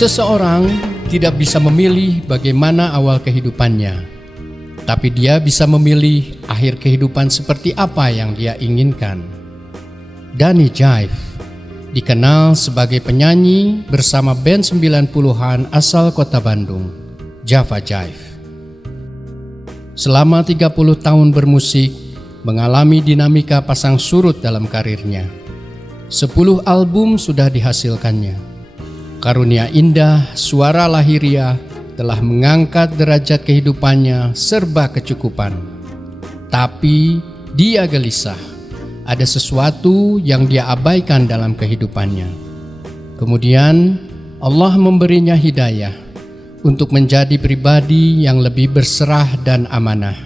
Seseorang tidak bisa memilih bagaimana awal kehidupannya, tapi dia bisa memilih akhir kehidupan seperti apa yang dia inginkan. Danny Jive dikenal sebagai penyanyi bersama band 90-an asal kota Bandung, Java Jive. Selama 30 tahun bermusik, mengalami dinamika pasang surut dalam karirnya. 10 album sudah dihasilkannya. Karunia indah, suara lahiriah telah mengangkat derajat kehidupannya serba kecukupan. Tapi dia gelisah, ada sesuatu yang dia abaikan dalam kehidupannya. Kemudian Allah memberinya hidayah untuk menjadi pribadi yang lebih berserah dan amanah.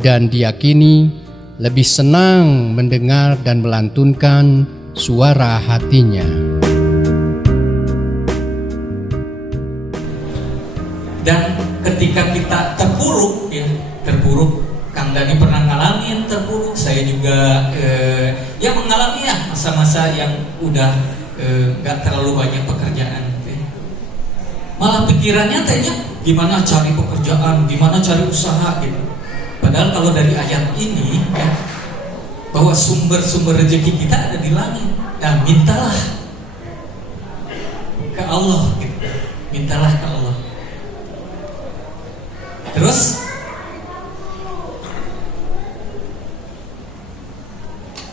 Dan dia kini lebih senang mendengar dan melantunkan suara hatinya. Dan ketika kita terpuruk, Kang Dani pernah ngalamin terpuruk, saya juga mengalami masa-masa yang udah gak terlalu banyak pekerjaan. Malah pikirannya tanya gimana cari pekerjaan, gimana cari usaha gitu. Padahal kalau dari ayat ini bahwa sumber-sumber rezeki kita ada di langit. Nah, mintalah ke Allah gitu. Mintalah ke Allah. Terus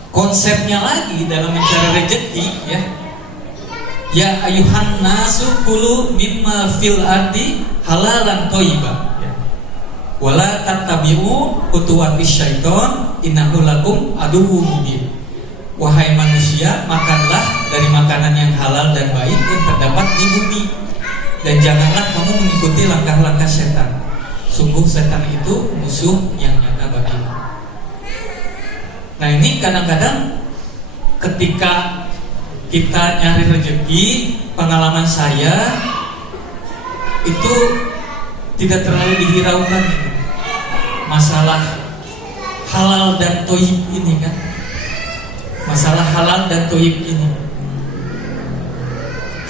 konsepnya lagi dalam mencari rezeki ya ayuhan nasu kulu mimma fil ardi halalan thayyiban wala tattabi'u khutuwatis syaiton innahu lakum aduwwum mubin. Wahai manusia, makanlah dari makanan yang halal dan baik yang terdapat di bumi, dan janganlah kamu mengikuti langkah-langkah setan. Sungguh setan itu musuh yang nyata bagimu. Nah, ini kadang-kadang ketika kita nyari rezeki, pengalaman saya itu tidak terlalu dihiraukan gitu. Masalah halal dan toyib ini kan. Masalah halal dan toyib ini.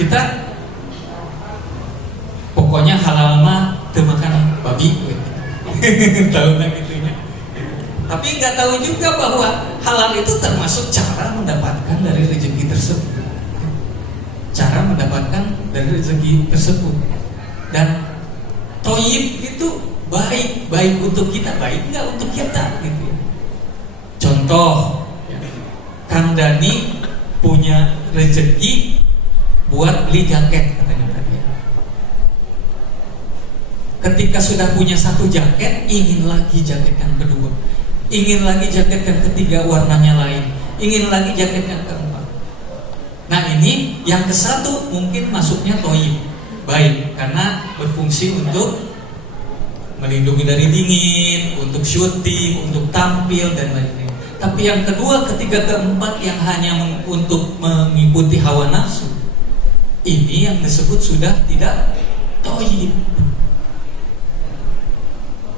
Kita pokoknya halal mah makan babi tahu nggak gitunya. Tapi nggak tahu juga bahwa halal itu termasuk cara mendapatkan dari rezeki tersebut. Cara mendapatkan dari rezeki tersebut. Dan toyib itu baik untuk kita, baik nggak untuk kita gitu. Contoh, Kang Dani punya rezeki buat beli jaket katanya tadi. Ketika sudah punya satu jaket, ingin lagi jaket yang kedua, ingin lagi jaket yang ketiga warnanya lain, ingin lagi jaket yang keempat. Nah, ini yang ke-1 mungkin masuknya toyib, baik, karena berfungsi untuk melindungi dari dingin, untuk syuting, untuk tampil dan lain-lain. Tapi yang kedua, ketiga, keempat yang hanya untuk mengikuti hawa nafsu, ini yang disebut sudah tidak toyib.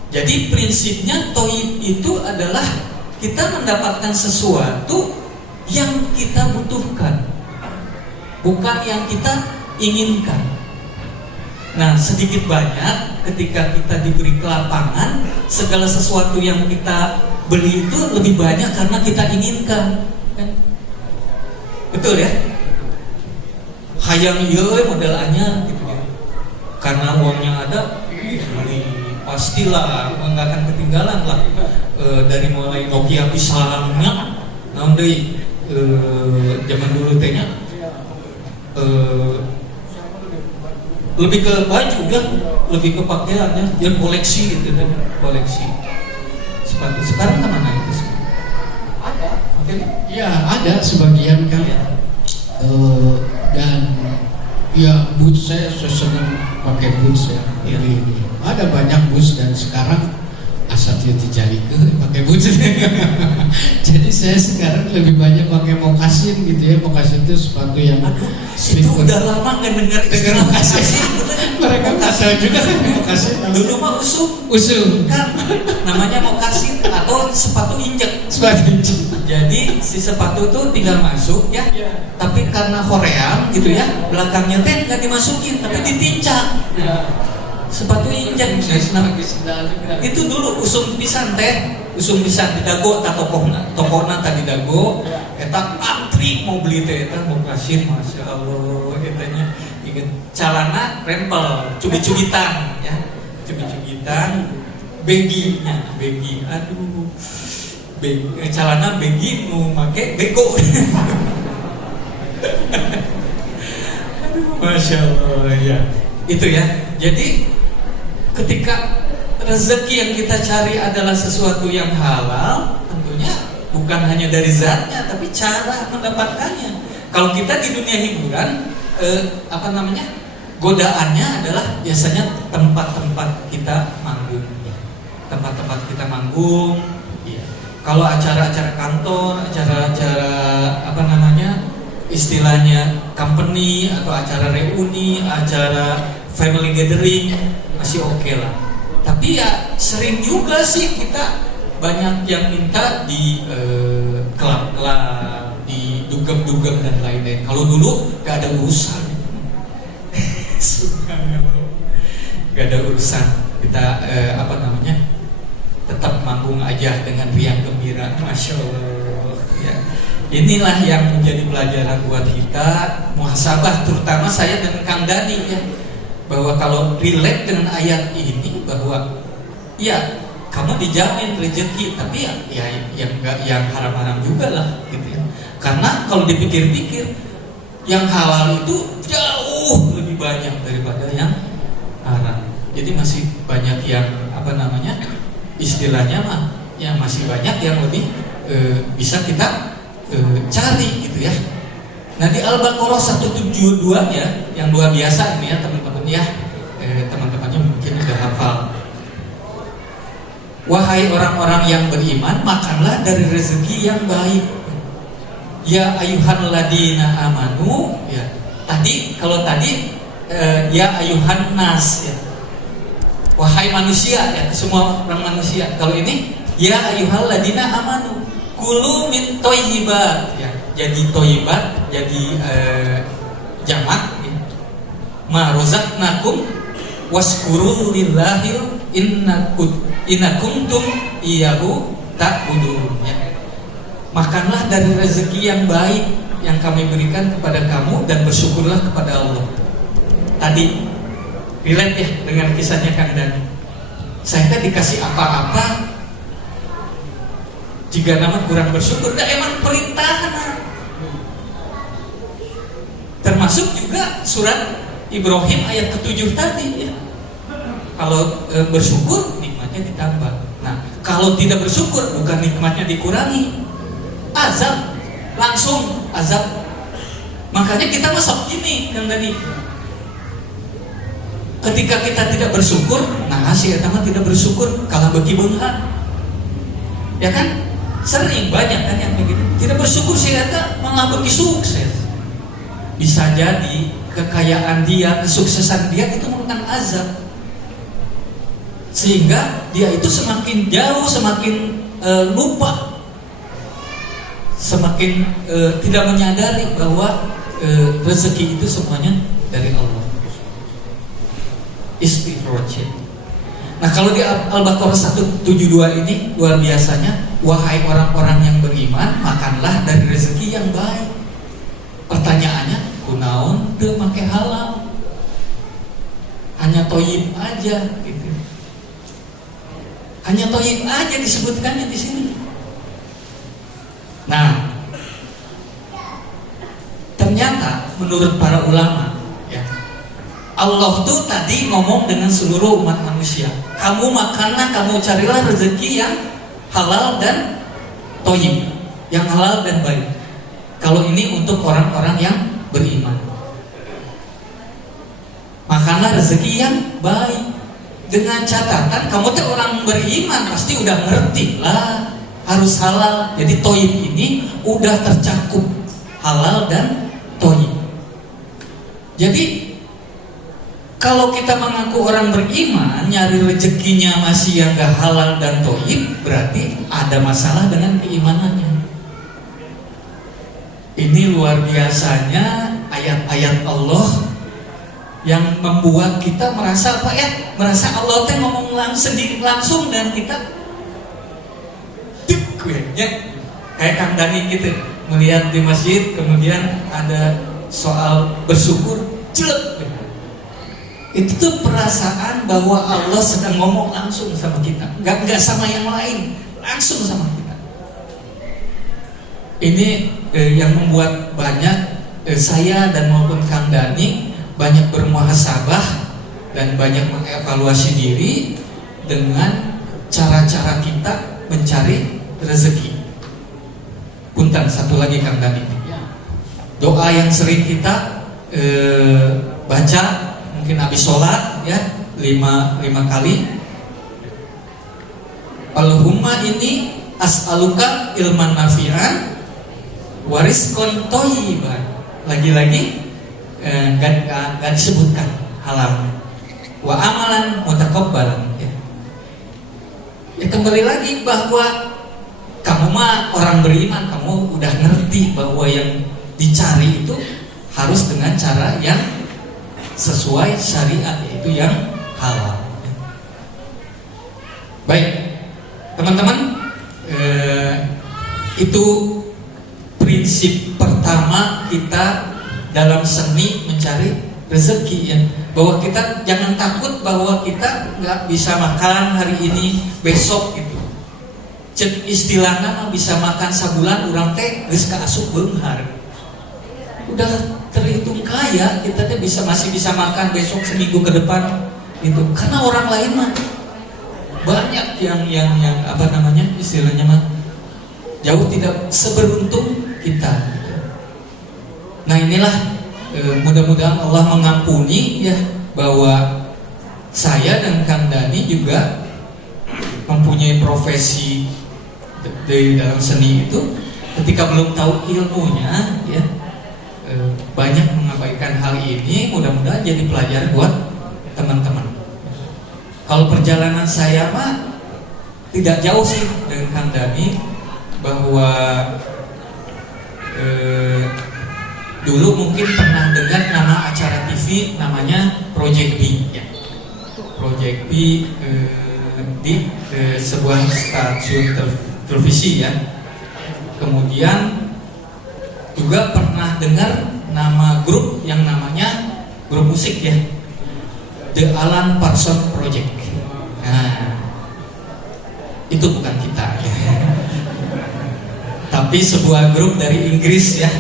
Jadi prinsipnya toyib itu adalah kita mendapatkan sesuatu yang kita butuhkan, bukan yang kita inginkan. Nah, sedikit banyak ketika kita diberi kelapangan, segala sesuatu yang kita beli itu lebih banyak karena kita inginkan, kan? Betul ya? Hayang ieu model anyar gitu ya. Karena uangnya ada, beli pastilah nggak akan ketinggalan lah. Dari mulai Nokia pisangnya, namun dari zaman dulu tehnya lebih ke baju kan, lebih ke pakaiannya, dia koleksi gitu kan, koleksi sepatu. Sekarang kemana itu? Ada, ya ada sebagian kan. Dan ya boots saya senang pakai boots ya. Jadi ada banyak boots dan sekarang asatnya dijalikeun pakai boots. Jadi saya sekarang lebih banyak pakai mokasin gitu ya. Mokasin itu sepatu yang itu udah lama nggak dengar mokasin. Mereka nggak tahu juga mokasin. Dulu mah usum kan namanya mokasin atau atau sepatu injek. Jadi si sepatu tuh tinggal masuk ya, tapi karena hoream gitu ya, belakangnya teh nggak dimasukin, tapi ditincang. Sepatu injek. Itu dulu usum pisan di dago, tak tokona tadi dago, eta antri mau beli teh, eta mau kasih, masya Allah, etanya inget calana rempel, cubit-cubitan ya, cubit-cubitan. Begi, aduh, calana begi mau make bego. Aduh, masya Allah ya. Itu ya. Jadi ketika rezeki yang kita cari adalah sesuatu yang halal, tentunya bukan hanya dari zatnya, tapi cara mendapatkannya. Kalau kita di dunia hiburan, godaannya adalah biasanya tempat-tempat kita manggung. Tempat-tempat kita manggung, ya. Kalau acara-acara kantor, acara-acara istilahnya company atau acara reuni, acara family gathering masih oke lah. Tapi ya sering juga sih kita banyak yang minta di klub-klub, di dugem-dugem dan lain-lain. Kalau dulu gak ada urusan, gak ada urusan kita tetap manggung aja dengan riang gembira, masya Allah ya. Inilah yang menjadi pelajaran buat kita muhasabah, terutama saya dan Kang Dani ya, bahwa kalau relate dengan ayat ini bahwa ya kamu dijamin rezeki, tapi yang haram-haram juga lah gitu ya. Karena kalau dipikir-pikir yang halal itu jauh lebih banyak daripada yang haram. Jadi masih banyak yang istilahnya mah ya masih banyak yang lebih bisa kita cari gitu ya. Nah di Al-Baqarah 172 ya, yang luar biasa ini ya teman-teman ya, teman-temannya mungkin udah hafal. Wahai orang-orang yang beriman, makanlah dari rezeki yang baik. Ya ayuhan ladina amanu ya. Kalau tadi ya ayuhan nas ya. Wahai manusia ya, semua orang manusia. Kalau ini ya ayyuhal ladina amanu kulu min thayyibat ya. Jadi thayyibat jadi jamak ya. Ma razaqnakum waskuru lillahi innakuntum iyyahu ta'budun ya. Makanlah dari rezeki yang baik yang kami berikan kepada kamu dan bersyukurlah kepada Allah. Tadi relate ya dengan kisahnya Kang Dani. Saya dikasih apa-apa, jika nama kurang bersyukur, dah emang perintahan. Termasuk juga surat Ibrahim ayat ke-7 tadi ya. Kalau bersyukur nikmatnya ditambah. Nah, kalau tidak bersyukur bukan nikmatnya dikurangi, azab, langsung azab. Makanya kita masuk gini Kang Dani. Ketika kita tidak bersyukur, nah si etama tidak bersyukur kalah bagi beunghar. Ya kan? Sering banyak kan yang begitu. Tidak bersyukur si eta malah bagi sukses. Bisa jadi kekayaan dia, kesuksesan dia itu merupakan azab. Sehingga dia itu semakin jauh, semakin lupa, semakin tidak menyadari bahwa rezeki itu semuanya dari Allah. Istighfar. Nah kalau di Al-Baqarah 172 ini luar biasanya, wahai orang-orang yang beriman, makanlah dari rezeki yang baik. Pertanyaannya, kunaon teu make halal, hanya toyib aja gitu. Hanya toyib aja disebutkannya di sini. Nah, ternyata menurut para ulama Allah tuh tadi ngomong dengan seluruh umat manusia. Kamu makanlah, kamu carilah rezeki yang halal dan thayyib, yang halal dan baik. Kalau ini untuk orang-orang yang beriman. Makanlah rezeki yang baik. Dengan catatan kamu tuh orang beriman pasti udah ngerti lah harus halal. Jadi thayyib ini udah tercakup halal dan thayyib. Jadi Kalau kita mengaku orang beriman, nyari rezekinya masih yang gak halal dan toib, berarti ada masalah dengan keimanannya. Ini luar biasanya ayat-ayat Allah yang membuat kita merasa apa ya? Merasa Allah teh ngomong langsung dan kita ya, kayak Kang Dani gitu, melihat di masjid kemudian ada soal bersyukur, jelek. Itu tuh perasaan bahwa Allah sedang ngomong langsung sama kita, nggak sama yang lain, langsung sama kita. Ini yang membuat banyak saya dan maupun Kang Dani banyak bermuhasabah dan banyak mengevaluasi diri dengan cara-cara kita mencari rezeki. Punten, satu lagi Kang Dani, doa yang sering kita baca mungkin habis sholat ya 5 kali. Allahumma ini as'aluka ilman nafi'an warizqan thayyiban. Lagi-lagi gak disebutkan halal. Wa amalan mutaqabbalan ya. Ya kembali lagi bahwa kamu mah orang beriman, kamu udah ngerti bahwa yang dicari itu harus dengan cara yang sesuai syariat, yaitu yang halal. Baik, teman-teman, itu prinsip pertama kita dalam seni mencari rezeki ya. Bahwa kita jangan takut bahwa kita nggak bisa makan hari ini, besok gitu. Cek istilahnya mah bisa makan sabulan, urang teh geus kaasup beunghar. Udah terhitung kaya, kita tuh masih bisa makan besok, seminggu ke depan gitu. Karena orang lain mah banyak yang apa namanya istilahnya mah jauh tidak seberuntung kita gitu. Nah inilah mudah-mudahan Allah mengampuni ya, bahwa saya dan Kang Dani juga mempunyai profesi di dalam seni itu, ketika belum tahu ilmunya ya, banyak mengabaikan hal ini. Mudah-mudahan jadi pelajaran buat teman-teman. Kalau perjalanan saya mah tidak jauh sih dengan Kang Dani, bahwa dulu mungkin pernah dengar nama acara TV namanya Project B ya. Project B di sebuah stasiun televisi ya. Kemudian juga pernah dengar nama grup yang namanya grup musik ya, The Alan Parsons Project. Nah, itu bukan kita ya. Tapi sebuah grup dari Inggris ya,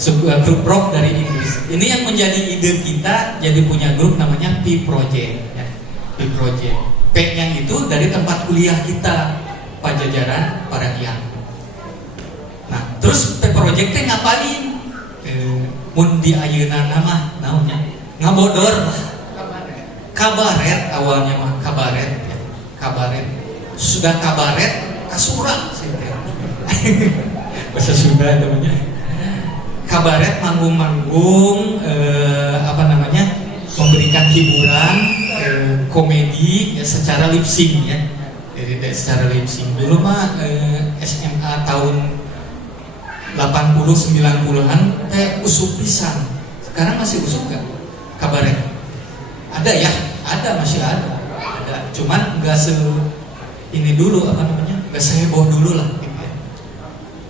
sebuah grup rock dari Inggris. Ini yang menjadi ide kita, jadi punya grup namanya P Project ya. P Project. P-nya itu dari tempat kuliah kita, Pajajaran Parahian. Nah, terus P Project teh ngapain? Mun di ayeuna nama naonnya? Ngabodor. Kabaret awalnya mah, kabaret ya. Kabaret. Sudah kabaret kasurang sih. Bahasa Sunda namanya. Kabaret manggung-manggung apa namanya? Memberikan hiburan, komedi ya, secara lip sync ya. Jadi secara lip sync. Dulu mah SMA tahun 80-90-an teh usuk pisan. Sekarang masih usuk gak kabaret? Ada ya? Ada, masih ada. Ada. Cuman enggak ini dulu apa namanya? Enggak seheboh dulu lah gitu ya.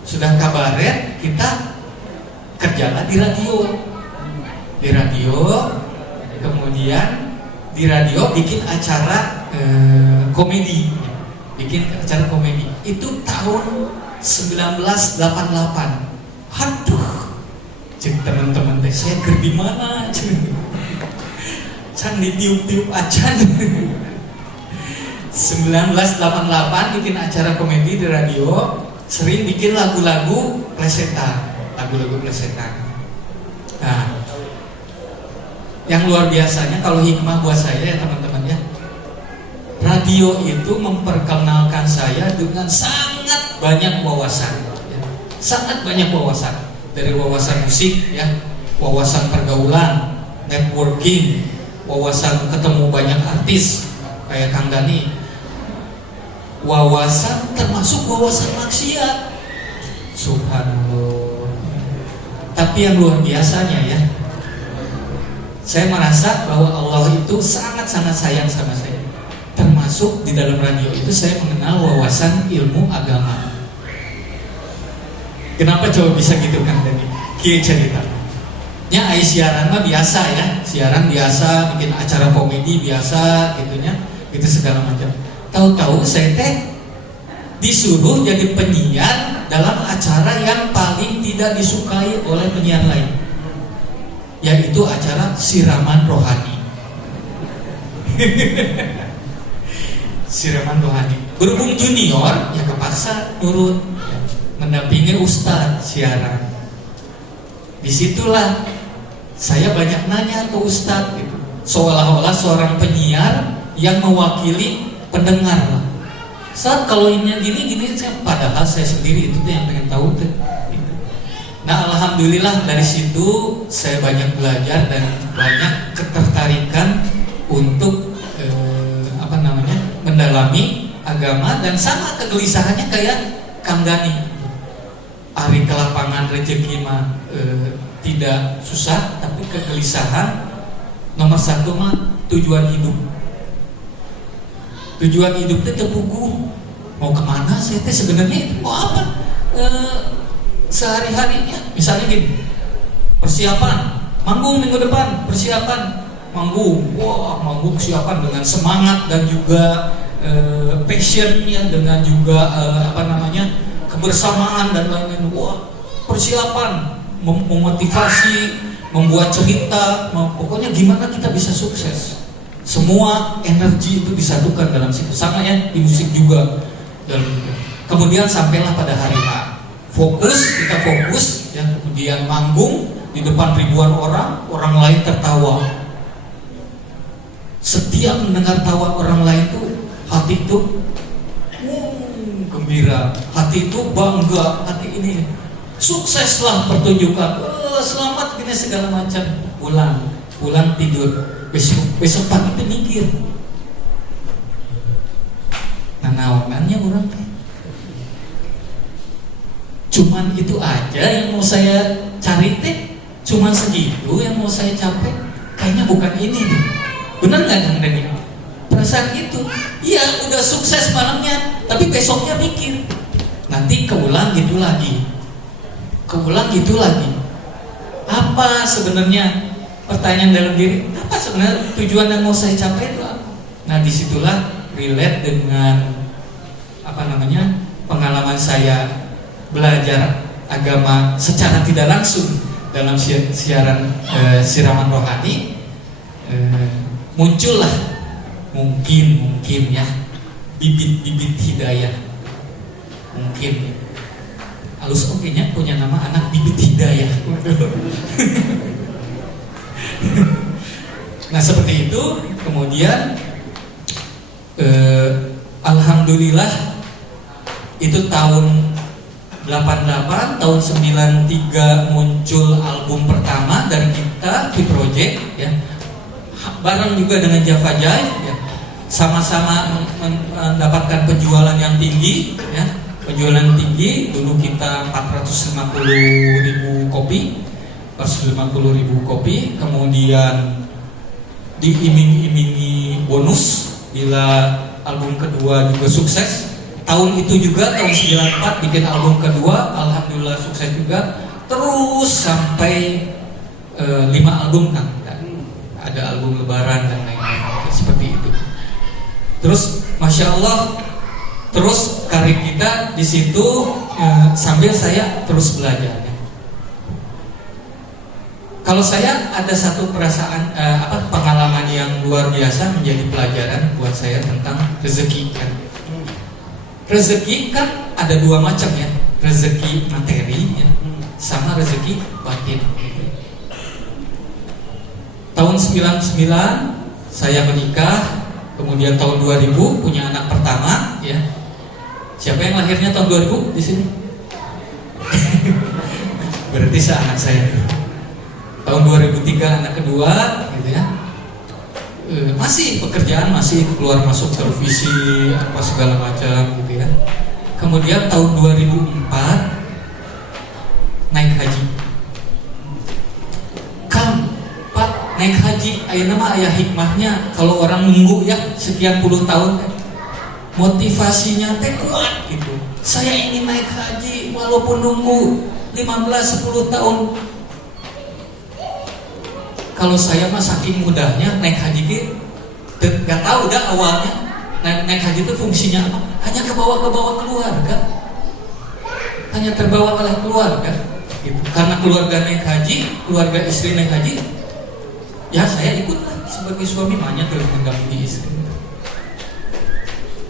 Sudah kabaret, kita kerjalah di radio. Di radio, kemudian di radio bikin acara komedi. Bikin acara komedi. Itu tahun 1988. Aduh, cek teman-teman teh, saya ker di mana? Can ditiup-tiup acan. 1988 bikin acara komedi di radio, sering bikin lagu-lagu plesetan, lagu-lagu plesetan. Nah, yang luar biasanya kalau hikmah buat saya ya teman-teman ya, radio itu memperkenalkan saya dengan sangat banyak wawasan ya. Sangat banyak wawasan, dari wawasan musik ya, wawasan pergaulan, networking, wawasan ketemu banyak artis kayak Kang Dani, wawasan termasuk wawasan maksiat. Subhanallah. Tapi yang luar biasanya ya, saya merasa bahwa Allah itu sangat-sangat sayang sama saya. Termasuk di dalam radio itu saya mengenal wawasan ilmu agama. Kenapa coba bisa gitu kan tadi? Kia cerita. Ya, siaran mah biasa ya, siaran biasa, bikin acara komedi biasa, gitunya, gitu segala macam. Tahu-tahu saya teh disuruh jadi penyiar dalam acara yang paling tidak disukai oleh penyiar lain, yaitu acara siraman rohani. Siraman rohani. Berhubung junior, ya kepaksa nurut, mendampingi ustadz siaran. Disitulah saya banyak nanya ke ustadz gitu, seolah-olah seorang penyiar yang mewakili pendengar lah. Saat kalau ini gini, padahal saya sendiri itu tuh yang pengen tahu tuh. Nah, alhamdulillah dari situ saya banyak belajar dan banyak ketertarikan untuk mendalami agama, dan sama kegelisahannya kayak Kang Dani. Ari ke lapangan rezeki mah tidak susah, tapi kegelisahan nomor satu mah tujuan hidup. Tujuan hidup itu terbuku. Mau kemana saya teh sebenarnya itu mau apa? Sehari-harinya misalnya gini, persiapan manggung minggu depan, persiapan manggung, wah manggung siapan dengan semangat dan juga passionnya, dengan juga kebersamaan dan lain-lain. Wah, persiapan memotivasi, membuat cerita, pokoknya gimana kita bisa sukses. Semua energi itu disatukan dalam situ. Sama ya di musik juga. Dan kemudian sampailah pada hari H. Kita fokus, ya, kemudian manggung di depan ribuan orang lain tertawa. Setiap mendengar tawa orang lain tuh hati itu gembira, hati itu bangga, hati ini sukseslah pertunjukan, selamat gini segala macam. Pulang tidur, besok pagi itu mikir, nah nawangannya orang teh cuman itu aja yang mau saya cari teh, cuman segitu yang mau saya capai, kayaknya bukan ini nih. Bener nggak Kang Dani? Perasaan itu, iya udah sukses malamnya, tapi besoknya mikir, nanti keulang gitu lagi. Apa sebenarnya, pertanyaan dalam diri, apa sebenarnya tujuan yang mau saya capai itu apa? Nah disitulah relate dengan pengalaman saya belajar agama secara tidak langsung dalam siaran siraman rohani. Muncullah mungkin ya bibit-bibit hidayah. Mungkin halus nya punya nama anak bibit hidayah. Nah seperti itu. Kemudian alhamdulillah itu tahun 88, tahun 93 muncul album pertama dari kita di Project ya. Bareng juga dengan Java Jive ya. Sama-sama mendapatkan penjualan yang tinggi ya. Penjualan tinggi, dulu kita 450.000 kopi, kemudian diiming-imingi bonus bila album kedua juga sukses. Tahun itu juga, tahun 94 bikin album kedua, alhamdulillah sukses juga. Terus sampai 5 album kan. Ada album lebaran dan lain-lain seperti itu. Terus Masya Allah, terus karir kita di situ sambil saya terus belajar. Kalau saya ada satu perasaan pengalaman yang luar biasa menjadi pelajaran buat saya tentang rezeki kan. Rezeki kan ada dua macam ya, rezeki materi ya, sama rezeki batin. Tahun 99 saya menikah, kemudian tahun 2000 punya anak pertama ya. Siapa yang lahirnya tahun 2000 di sini? Berarti seanak saya. Tahun 2003 anak kedua gitu ya. masih pekerjaan, masih keluar masuk televisi apa segala macam gitu ya. Kemudian tahun 2004 naik haji. Kang, Pak, naik haji ayeuna mah aya hikmahnya. Kalau orang nunggu ya sekian puluh tahun, motivasinya teh kuat gitu. Saya ingin naik haji walaupun nunggu 15-10 tahun. Kalau saya mah saking mudahnya naik haji gitu, nggak tahu dah awalnya naik haji itu fungsinya apa? Hanya ke bawah keluarga, hanya terbawa oleh keluarga. Gitu. Karena keluarga naik haji, keluarga istri naik haji, ya saya ikutlah sebagai suami, makanya terus mendampingi istri.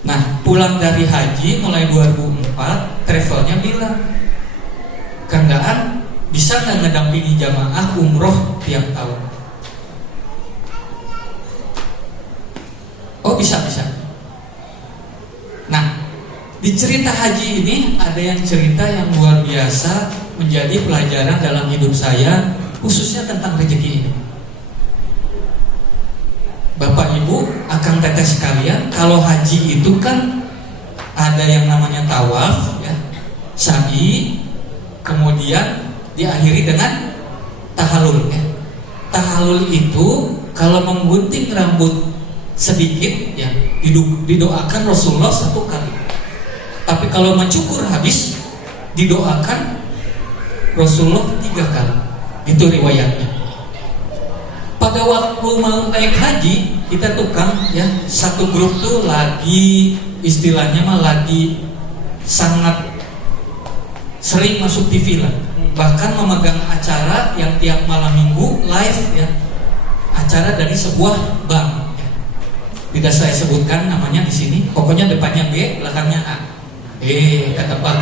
Nah, pulang dari haji mulai 2004, travelnya bilang, Kang Daan bisa nggak ngedampingi jamaah umroh tiap tahun? Oh bisa. Nah, di cerita haji ini ada yang cerita yang luar biasa menjadi pelajaran dalam hidup saya, khususnya tentang rezeki ini. Bapak Ibu, akang teteh sekalian, kalau haji itu kan ada yang namanya tawaf, ya, sa'i, kemudian diakhiri dengan tahallul. Ya. Tahallul itu kalau menggunting rambut sedikit, ya, didoakan Rasulullah 1 kali. Tapi kalau mencukur habis, didoakan Rasulullah 3 kali. Itu riwayatnya. Pada waktu mau naik haji, kita tukang ya satu grup tuh lagi istilahnya mah lagi sangat sering masuk TV lah. Bahkan memegang acara yang tiap malam minggu live ya, acara dari sebuah bank. Tidak saya sebutkan namanya di sini. Pokoknya depannya B, belakangnya A. Kata Pak.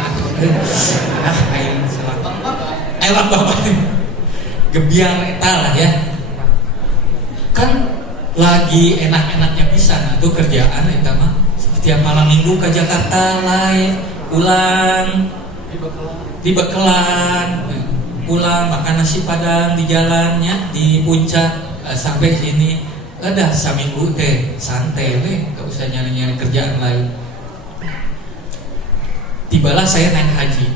Ayo Bapak. Gebiar eta lah ya. Kan lagi enak-enaknya pisan atuh kerjaan eta mah. Setiap malam minggu ke Jakarta live, pulang di Bekelan, pulang makan nasi padang di jalannya di puncak sampai sini. Udah saminggu teh santai we, gak usah nyari-nyari kerjaan lain. Tibalah saya naik haji.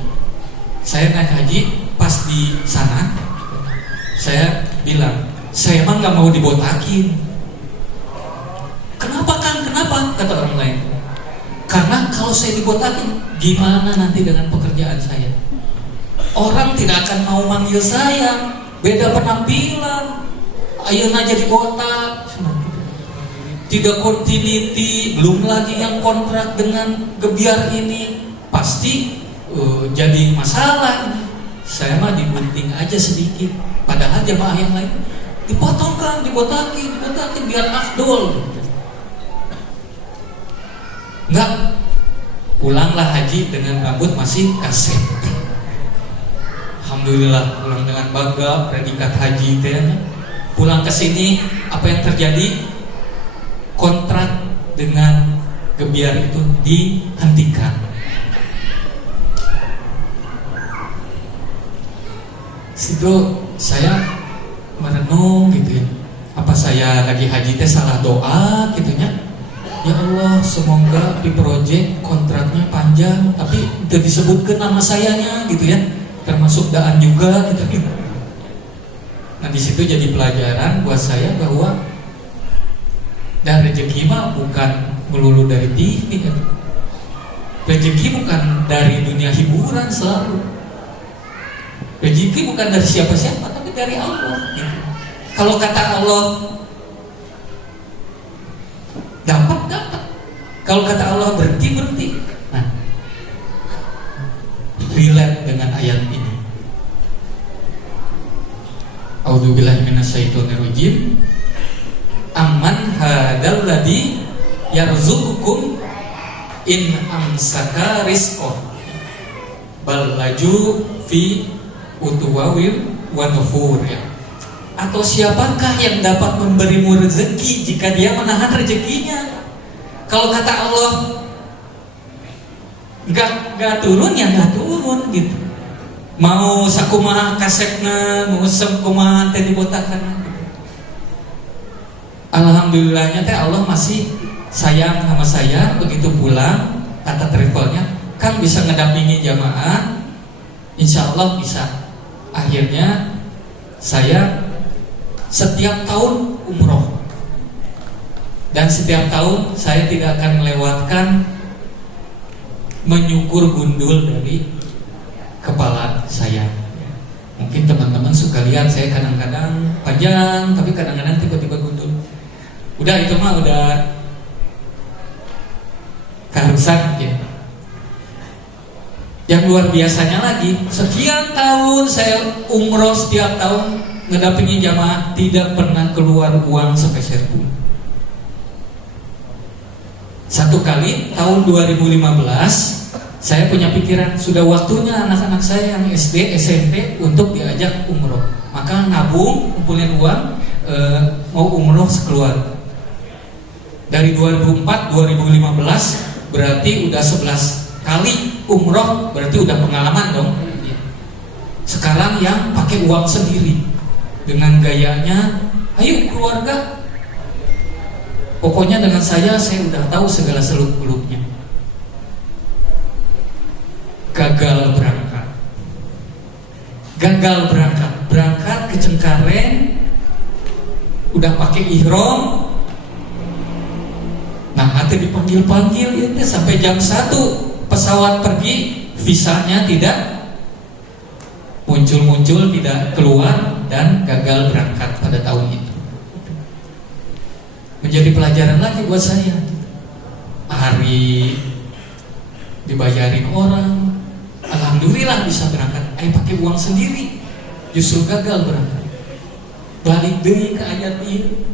Saya naik haji pas di sana, saya bilang, saya emang gak mau dibotakin. Kenapa Kang? Kenapa? Kata orang lain. Karena kalau saya dibotakin, gimana nanti dengan pekerjaan saya? Orang tidak akan mau manggil saya, beda penampilan. Ayeuna jadi botak, tidak continuity, belum lagi yang kontrak dengan gebiar ini, pasti jadi masalah. Saya mah digunting aja sedikit, padahal jamaah yang lain dipotong kan, dibotakin biar afdol. Enggak, pulanglah haji dengan rambut masih kaset. Alhamdulillah pulang dengan bangga, predikat haji teh. Pulang ke sini, apa yang terjadi? Kontrak dengan gebiar itu dihentikan. Situ saya merenung gitu ya. Apa saya lagi haji teh salah doa gitunya? Ya Allah, semoga di proyek kontraknya panjang, tapi udah disebutkan nama sayanya gitu ya. Termasuk Daan juga gitu. Nah di situ jadi pelajaran buat saya bahwa dan rezeki mah bukan melulu dari TV kan. Rezeki bukan dari dunia hiburan selalu. Rezeki bukan dari siapa-siapa tapi dari Allah. Gitu. Kalau kata Allah dapat. Kalau kata Allah berhenti. Nah, relate dengan ayat ini. A'udzubillahi minasyaitonirrajim. Amman hadal ladzi yarzuqukum in amsaka rizqah bal laju fi utuwawil wa nufur ya. Atau siapakah yang dapat memberimu rezeki jika dia menahan rezekinya? Kalau kata Allah enggak turun ya enggak turun gitu. Mau sakumaha kasetna, mau sakumaha teh dibotakan. Alhamdulillahnya teh Allah masih sayang sama saya. Begitu pulang kata travelnya, Kang bisa ngedampingi jamaah, insya Allah bisa. Akhirnya saya setiap tahun umroh, dan setiap tahun saya tidak akan melewatkan menyukur gundul dari kepala saya. Mungkin teman-teman suka lihat saya kadang-kadang panjang, tapi kadang-kadang tiba-tiba gundul. Udah itu mah udah keharusan ya. Yang luar biasanya lagi, sekian tahun saya umroh, setiap tahun ngedampingi jamaah, tidak pernah keluar uang sepeser pun. Satu kali tahun 2015 saya punya pikiran, sudah waktunya anak-anak saya yang SD, SMP untuk diajak umroh. Maka nabung, kumpulin uang, mau umroh sekeluarga. Dari 2004, 2015 berarti udah 11 kali umroh, berarti udah pengalaman dong. Sekarang yang pakai uang sendiri dengan gayanya, ayo keluarga. Pokoknya dengan saya udah tahu segala seluk-beluknya. Gagal berangkat, berangkat ke Cengkareng, udah pakai ihram. Nah, nanti dipanggil-panggil itu sampai jam 1 pesawat pergi, visanya tidak muncul, tidak keluar, dan gagal berangkat pada tahun itu. Menjadi pelajaran lagi buat saya. Hari dibayarin orang, alhamdulillah bisa berangkat. Pakai uang sendiri, justru gagal berangkat. Balik deui ke ayat ini.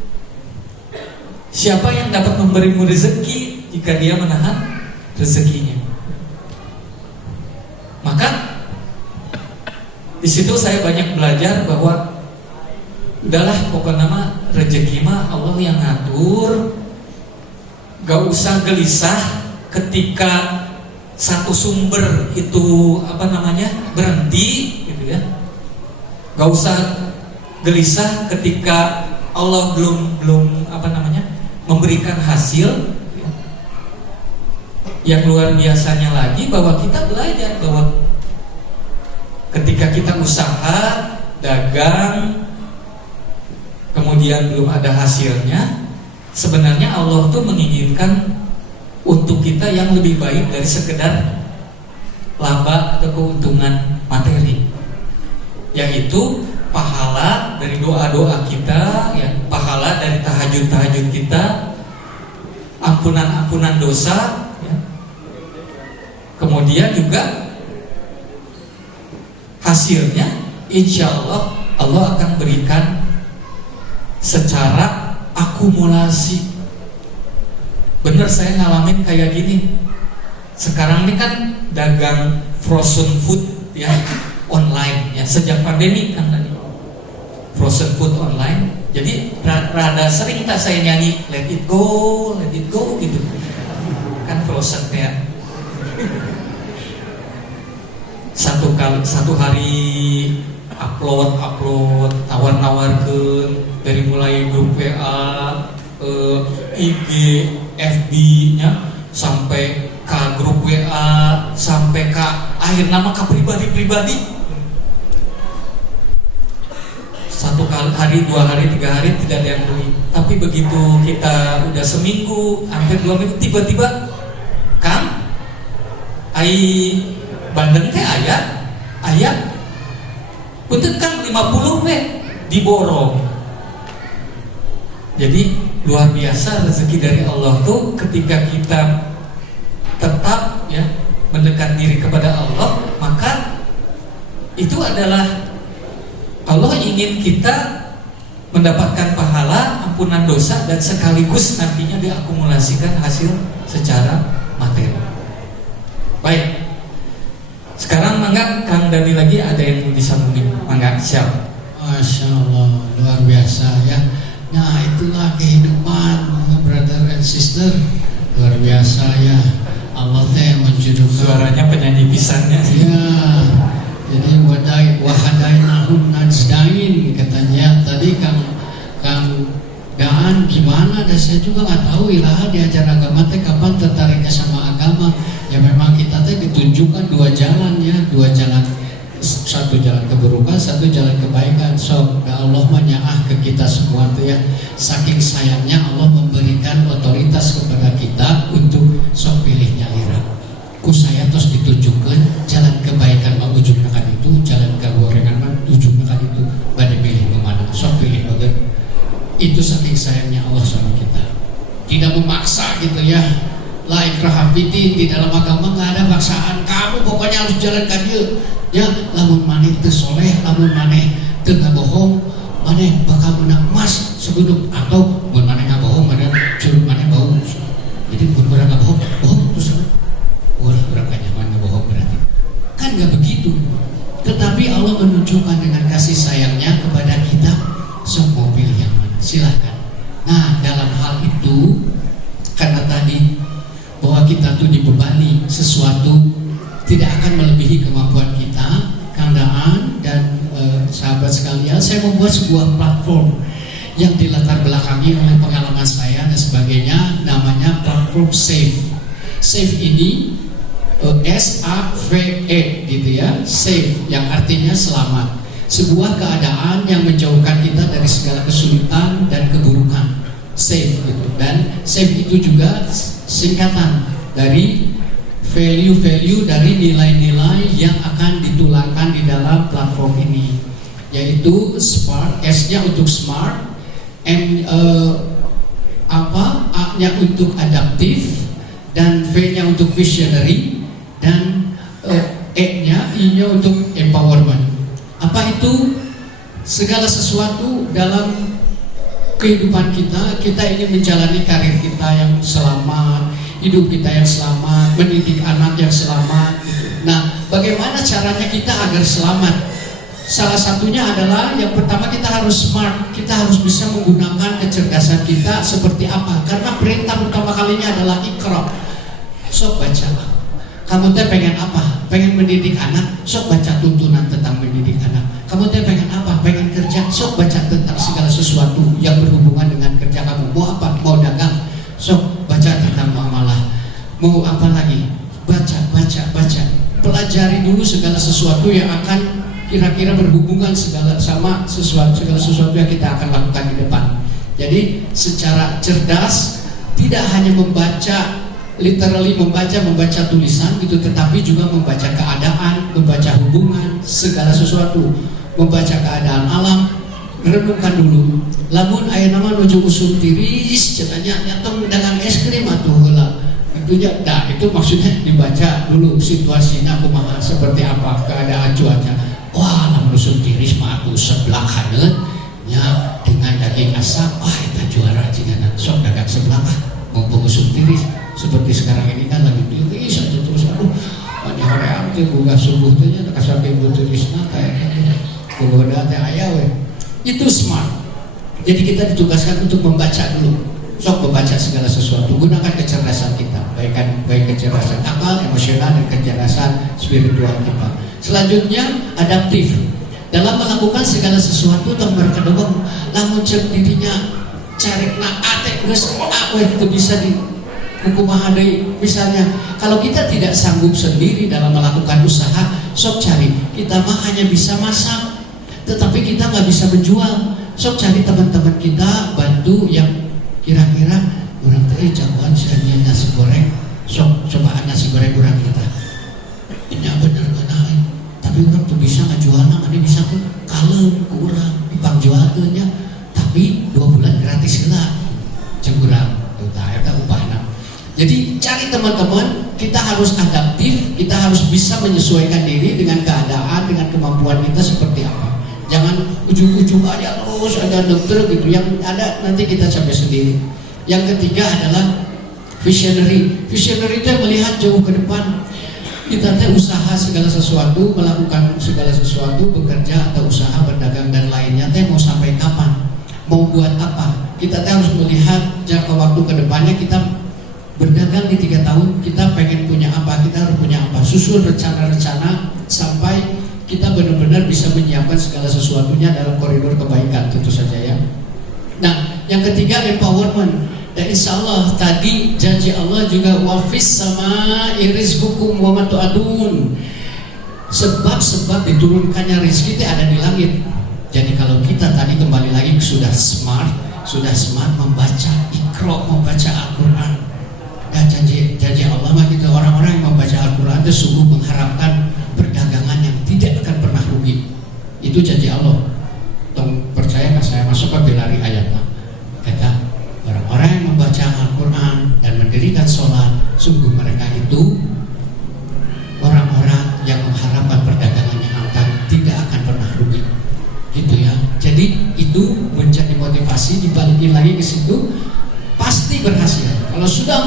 Siapa yang dapat memberimu rezeki jika dia menahan rezekinya? Maka di situ saya banyak belajar bahwa udahlah, pokoknya mah rezeki mah Allah yang ngatur. Gak usah gelisah ketika satu sumber itu berhenti, gitu ya. Gak usah gelisah ketika Allah belum memberikan hasil. Yang luar biasanya lagi bahwa kita belajar bahwa ketika kita usaha, dagang, kemudian belum ada hasilnya, sebenarnya Allah tuh menginginkan untuk kita yang lebih baik dari sekedar laba atau keuntungan materi, yaitu pahala dari doa-doa kita, ya, pahala dari tahajud-tahajud kita, ampunan-ampunan dosa, ya. Kemudian juga hasilnya insya Allah akan berikan secara akumulasi. Bener, saya ngalamin kayak gini. Sekarang ini kan dagang frozen food ya, online ya, sejak pandemi kan tadi frozen food online. Jadi rada sering tak saya nyanyi let it go gitu kan, frozen kayak satu hari upload tawar-nawarkeun dari mulai grup WA, IG, FB nya sampai ke grup WA, sampai ke akhir nama ke pribadi. Satu hari, 2 hari, 3 hari tidak ada yang beli. Tapi begitu kita udah seminggu, hampir 2 minggu, tiba-tiba Kang, bandeng teh ayat punten Kang 50 diborong. Jadi luar biasa rezeki dari Allah tuh ketika kita tetap ya mendekat diri kepada Allah, maka itu adalah Allah ingin kita mendapatkan pahala, ampunan dosa, dan sekaligus nantinya diakumulasikan hasil secara materi. Baik, sekarang mangga Kang Dani lagi ada yang mau disambungin, mangga siap. Masya Allah, luar biasa ya. Nah, itulah kehidupan brother and sister, luar biasa ya. Allah teh menjodohkan. Suaranya penyanyi pisannya. Ya, jadi wahadainahum najdain katanya tadi Kang pertanyaan gimana, dan saya juga nggak tahu ilaha diajar agama teh kapan tertariknya sama agama. Ya memang kita teh ditunjukkan dua jalan ya, dua jalan, satu jalan keburukan, satu jalan kebaikan. So Allah menyaah ke kita semua tuh ya, saking sayangnya Allah memberikan otoritas kepada kita untuk sok pilih nyalira. Ku saya terus ditunjukkan jalan kebaikan mah ujungnya kan itu, jalan kegorengan mah ujungnya kan itu, pada pilih kemana, sok pilih bagian. Itu saking sayangnya Allah sama kita, tidak memaksa gitu ya. La ikraha fiddin, di dalam agama nggak ada paksaan, kamu pokoknya harus jalan kadieu ya. Lamun maneh teu soleh, lamun maneh teu ngabohong, maneh bakal menang emas seguduk. Atau mun maneh ngabohong, maneh curug maneh bau. Jadi mun urang ngabohong, bohong terus urang kanyaman ngabohong berarti kan nggak begitu. Tetapi Allah menunjukkan dengan kasih sayangnya kepada kita, sok mau pilih yang mana silahkan. Nah dalam hal itu, karena tadi bahwa kita tuh dibebani sesuatu tidak akan melebihi kemampuan kita, Kang Daan dan sahabat sekalian, saya membuat sebuah platform yang dilatar belakangi oleh pengalaman saya dan sebagainya, namanya platform SAVE. SAVE ini SAVE gitu ya, SAVE yang artinya selamat. Sebuah keadaan yang menjauhkan kita dari segala kesulitan dan keburukan. SAVE gitu. Dan SAVE itu juga singkatan dari value-value, dari nilai-nilai yang akan ditularkan di dalam platform ini, yaitu SMART. S-nya untuk smart, A-nya untuk adaptif, dan V-nya untuk visionary, dan E-nya, I-nya untuk empowerment. Apa itu? Segala sesuatu dalam kehidupan kita ingin menjalani karir kita yang selamat, hidup kita yang selamat, mendidik anak yang selamat. Nah, bagaimana caranya kita agar selamat? Salah satunya adalah yang pertama kita harus smart, kita harus bisa menggunakan kecerdasan kita seperti apa? Karena perintah pertama kalinya adalah ikra. Sok baca. Kamu teh pengen apa? Pengen mendidik anak? Sok baca tuntunan tentang mendidik anak. Kamu teh pengen apa? Pengen kerja? Sok baca tentang segala sesuatu yang berhubungan dengan kerja kamu. Mau apa? Mau dagang? Sok baca tentang muamalah. Mau apa lagi? Baca. Pelajari dulu segala sesuatu yang akan kira-kira berhubungan segala sesuatu yang kita akan lakukan di depan. Jadi secara cerdas, tidak hanya membaca literally membaca tulisan gitu, tetapi juga membaca keadaan, membaca hubungan segala sesuatu, membaca keadaan alam. Renungkan dulu, lamun aya nama nuju usum tiris cenanya nyatong dagang es krim atuh heula. Itunya itu maksudnya dibaca dulu situasinya kumaha, seperti apa keadaan cuaca. Wah, lamun usum tiris mah atuh sebelah kanan nya dengan daging asap, wah eta juara cenah sok dagang sebelah mumpung usum tiris. Seperti sekarang ini kan lagi tiris aja terus, aduh ini hoream teh boga subuh teh nya kasake buturisna kayak gogoda teh aya we. Itu smart. Jadi kita ditugaskan untuk membaca dulu. Sok membaca segala sesuatu, gunakan kecerdasan kita, baik kecerdasan akal, emosional, dan kecerdasan spiritual kita. Selanjutnya adaptif. Dalam melakukan segala sesuatu nomor kedua, lamun cek dirinya carekna ate geus itu bisa di kumaha deui. Misalnya kalau kita tidak sanggup sendiri dalam melakukan usaha, sok cari, kita mah hanya bisa masak tetapi kita nggak bisa menjual, sok cari teman-teman kita bantu yang kira-kira orang teh jagoan sih nasi goreng, sok cobaan nasi goreng orang kita ini bener gak, tapi orang tuh bisa ngajualna, ini bisa tuh kalem ke orang dipang jualnya, tapi 2 bulan gratis lah cek urang tuh eta upahna. Jadi cari teman-teman, kita harus adaptif, kita harus bisa menyesuaikan diri dengan keadaan, dengan kemampuan kita seperti apa. Jangan ujung-ujung aja terus ada dokter gitu, yang ada nanti kita sampai sendiri. Yang ketiga adalah visionary. Visionary itu melihat jauh ke depan. Kita teh usaha segala sesuatu, melakukan segala sesuatu, bekerja atau usaha, berdagang dan lainnya teh mau sampai kapan? Mau buat apa? Kita teh harus melihat jangka waktu ke depannya. Kita berdagang di 3 tahun, kita pengen punya apa, kita harus punya apa, susun rencana-rencana sampai kita benar-benar bisa menyiapkan segala sesuatunya dalam koridor kebaikan, tentu saja ya. Nah, Yang ketiga empowerment. Dan insya Allah tadi janji Allah juga wafis sama rizqukum wa matu'adun. Sebab-sebab diturunkannya rezeki itu ada di langit. Jadi kalau kita tadi kembali lagi sudah smart membaca Iqra, membaca Al-Quran. Dan janji Allah mah gitu, orang-orang yang membaca Al-Quran itu sungguh mengharapkan perdagangan yang tidak akan pernah rugi. Itu janji Allah. Tong percaya nggak saya masuk ke lari ayat mah. Kata orang-orang yang membaca Al-Quran dan mendirikan sholat, sungguh mereka itu orang-orang yang mengharapkan perdagangan yang tidak akan pernah rugi. Gitu ya. Jadi itu menjadi motivasi, dibalikin lagi ke situ, pasti berhasil. Kalau sudah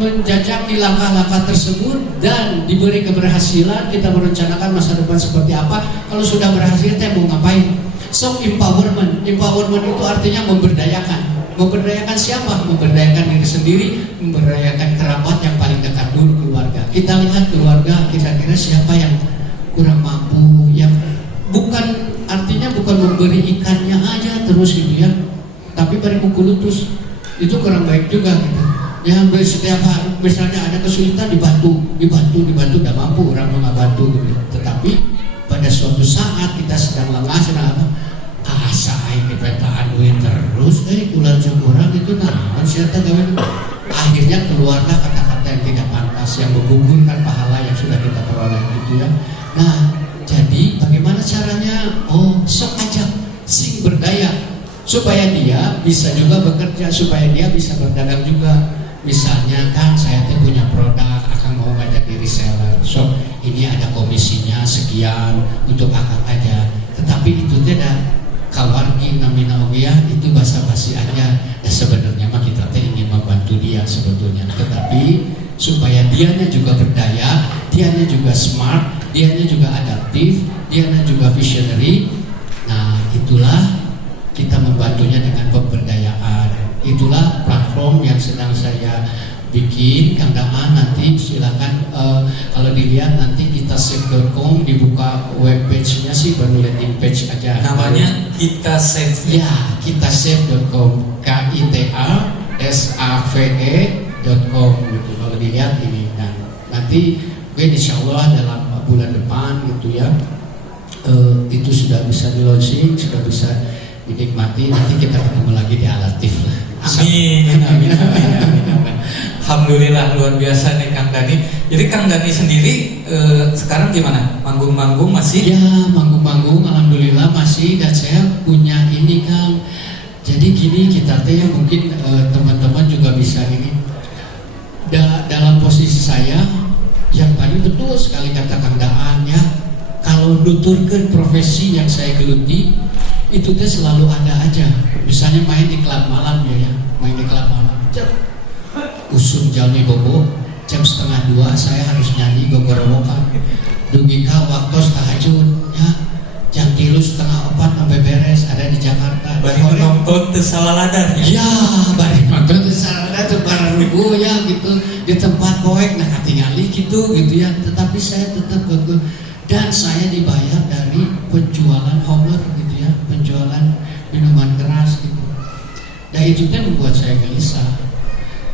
menjajaki langkah-langkah tersebut dan diberi keberhasilan, kita merencanakan masa depan seperti apa. Kalau sudah berhasil, kita mau ngapain? So empowerment itu artinya memberdayakan. Memberdayakan siapa? Memberdayakan diri sendiri, memberdayakan kerabat yang paling dekat dulu, keluarga. Kita lihat keluarga, kira-kira siapa yang kurang mampu, yang bukan artinya bukan memberi ikannya aja terus gitu ya, tapi beri buku lutus, itu kurang baik juga gitu. Yang setiap hari misalnya ada kesulitan dibantu, tidak mampu orang nggak bantu gitu. Tetapi pada suatu saat kita sedang lengah, sedang apa? Saya dipetaan duit terus, ular orang itu nah, siapa gawe? Akhirnya keluarlah kata-kata yang tidak pantas, yang menggugurkan pahala yang sudah kita peroleh gitu ya. Nah, jadi bagaimana caranya? Sok ajak sing berdaya supaya dia bisa juga bekerja, supaya dia bisa berdagang juga. Misalnya kan saya punya produk, akan mau ngajak di reseller. So ini ada komisinya sekian untuk akang aja. Tetapi itu tidak kawargi namina ogiyah, itu basa-basi aja. Dan sebenarnya mah kita ingin membantu dia sebetulnya. Tetapi supaya dianya juga berdaya, dianya juga smart, dianya juga adaptif, dianya juga visionary. Nah, itulah kita membantunya dengan pemberdayaan. Itulah platform yang sedang saya bikin. Kang Daan nanti silakan kalau dilihat nanti kitasave.com dibuka webpage-nya sih, baru landing page aja. Namanya Kitasave. Ya, kitasave.com, KITASAVE.com gitu. Kalau dilihat ini, dan nanti insya Allah dalam bulan depan gitu ya, itu sudah bisa di launching, sudah bisa dinikmati. Nanti kita ketemu lagi di Alatif lah. Amin. Alhamdulillah, luar biasa nih Kang Dani. Jadi Kang Dani sendiri sekarang gimana? Manggung-manggung masih? Ya, manggung-manggung alhamdulillah masih. Dan saya punya ini Kang. Jadi gini, kita teh mungkin teman-teman juga bisa ini. Dalam posisi saya yang tadi betul sekali kata Kang Daan ya, kalau nuturkan profesi yang saya geluti itu teh selalu ada aja. Misalnya main di klub malam ya, main di klub malam. Usum jalmi bobo jam 1:30 saya harus nyanyi gogorowokan. Dugi ka waktos tahajud ya, jam 3:30 sampai beres ada di Jakarta. Bari nonton teu salaladan ya. Ya, bari nonton teu salaladan teu barugu ya gitu di tempat poek nah katingali gitu ya. Tetapi saya tetap gugur dan saya dibayar dari penjualan homer gitu ya, penjualan minuman keras gitu. Dan itu kan membuat saya gelisah.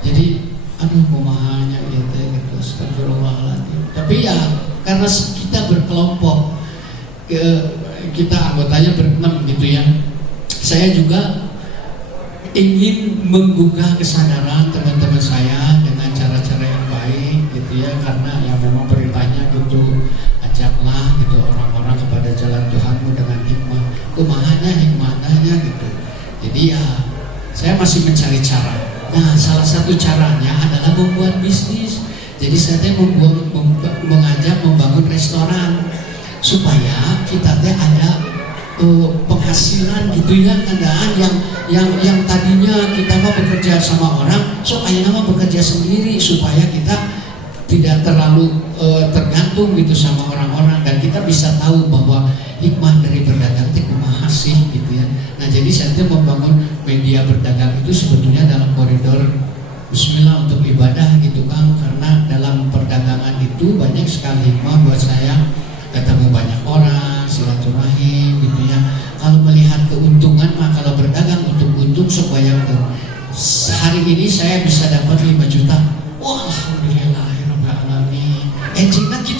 Jadi kumahanya gitu, astagfirullahaladzim. Tapi ya karena kita berkelompok, kita anggotanya berenam gitu ya. Saya juga ingin menggugah kesadaran teman-teman saya dengan cara-cara yang baik gitu ya, karena yang memang perintahnya gitu, ajaklah gitu orang-orang kepada jalan Tuhanmu dengan hikmah. Kumahanya hikmahnya gitu. Jadi ya saya masih mencari cara. Nah, salah satu caranya adalah membuat bisnis. Jadi saya mengajak membangun restoran supaya kita ada penghasilan gitu ya, kendaan yang tadinya kita mau bekerja sama orang, supaya nama bekerja sendiri supaya kita tidak terlalu tergantung gitu sama orang-orang, dan kita bisa tahu bahwa hikmah dari berdagang itu kumaha sih gitu ya. Nah, jadi saya membangun media berdagang itu sebetulnya dalam koridor bismillah untuk ibadah gitu Kang, karena dalam perdagangan itu banyak sekali hikmah buat saya, ketemu banyak orang, silaturahim gitu ya. Kalau melihat keuntungan mah kalau berdagang untuk untung supaya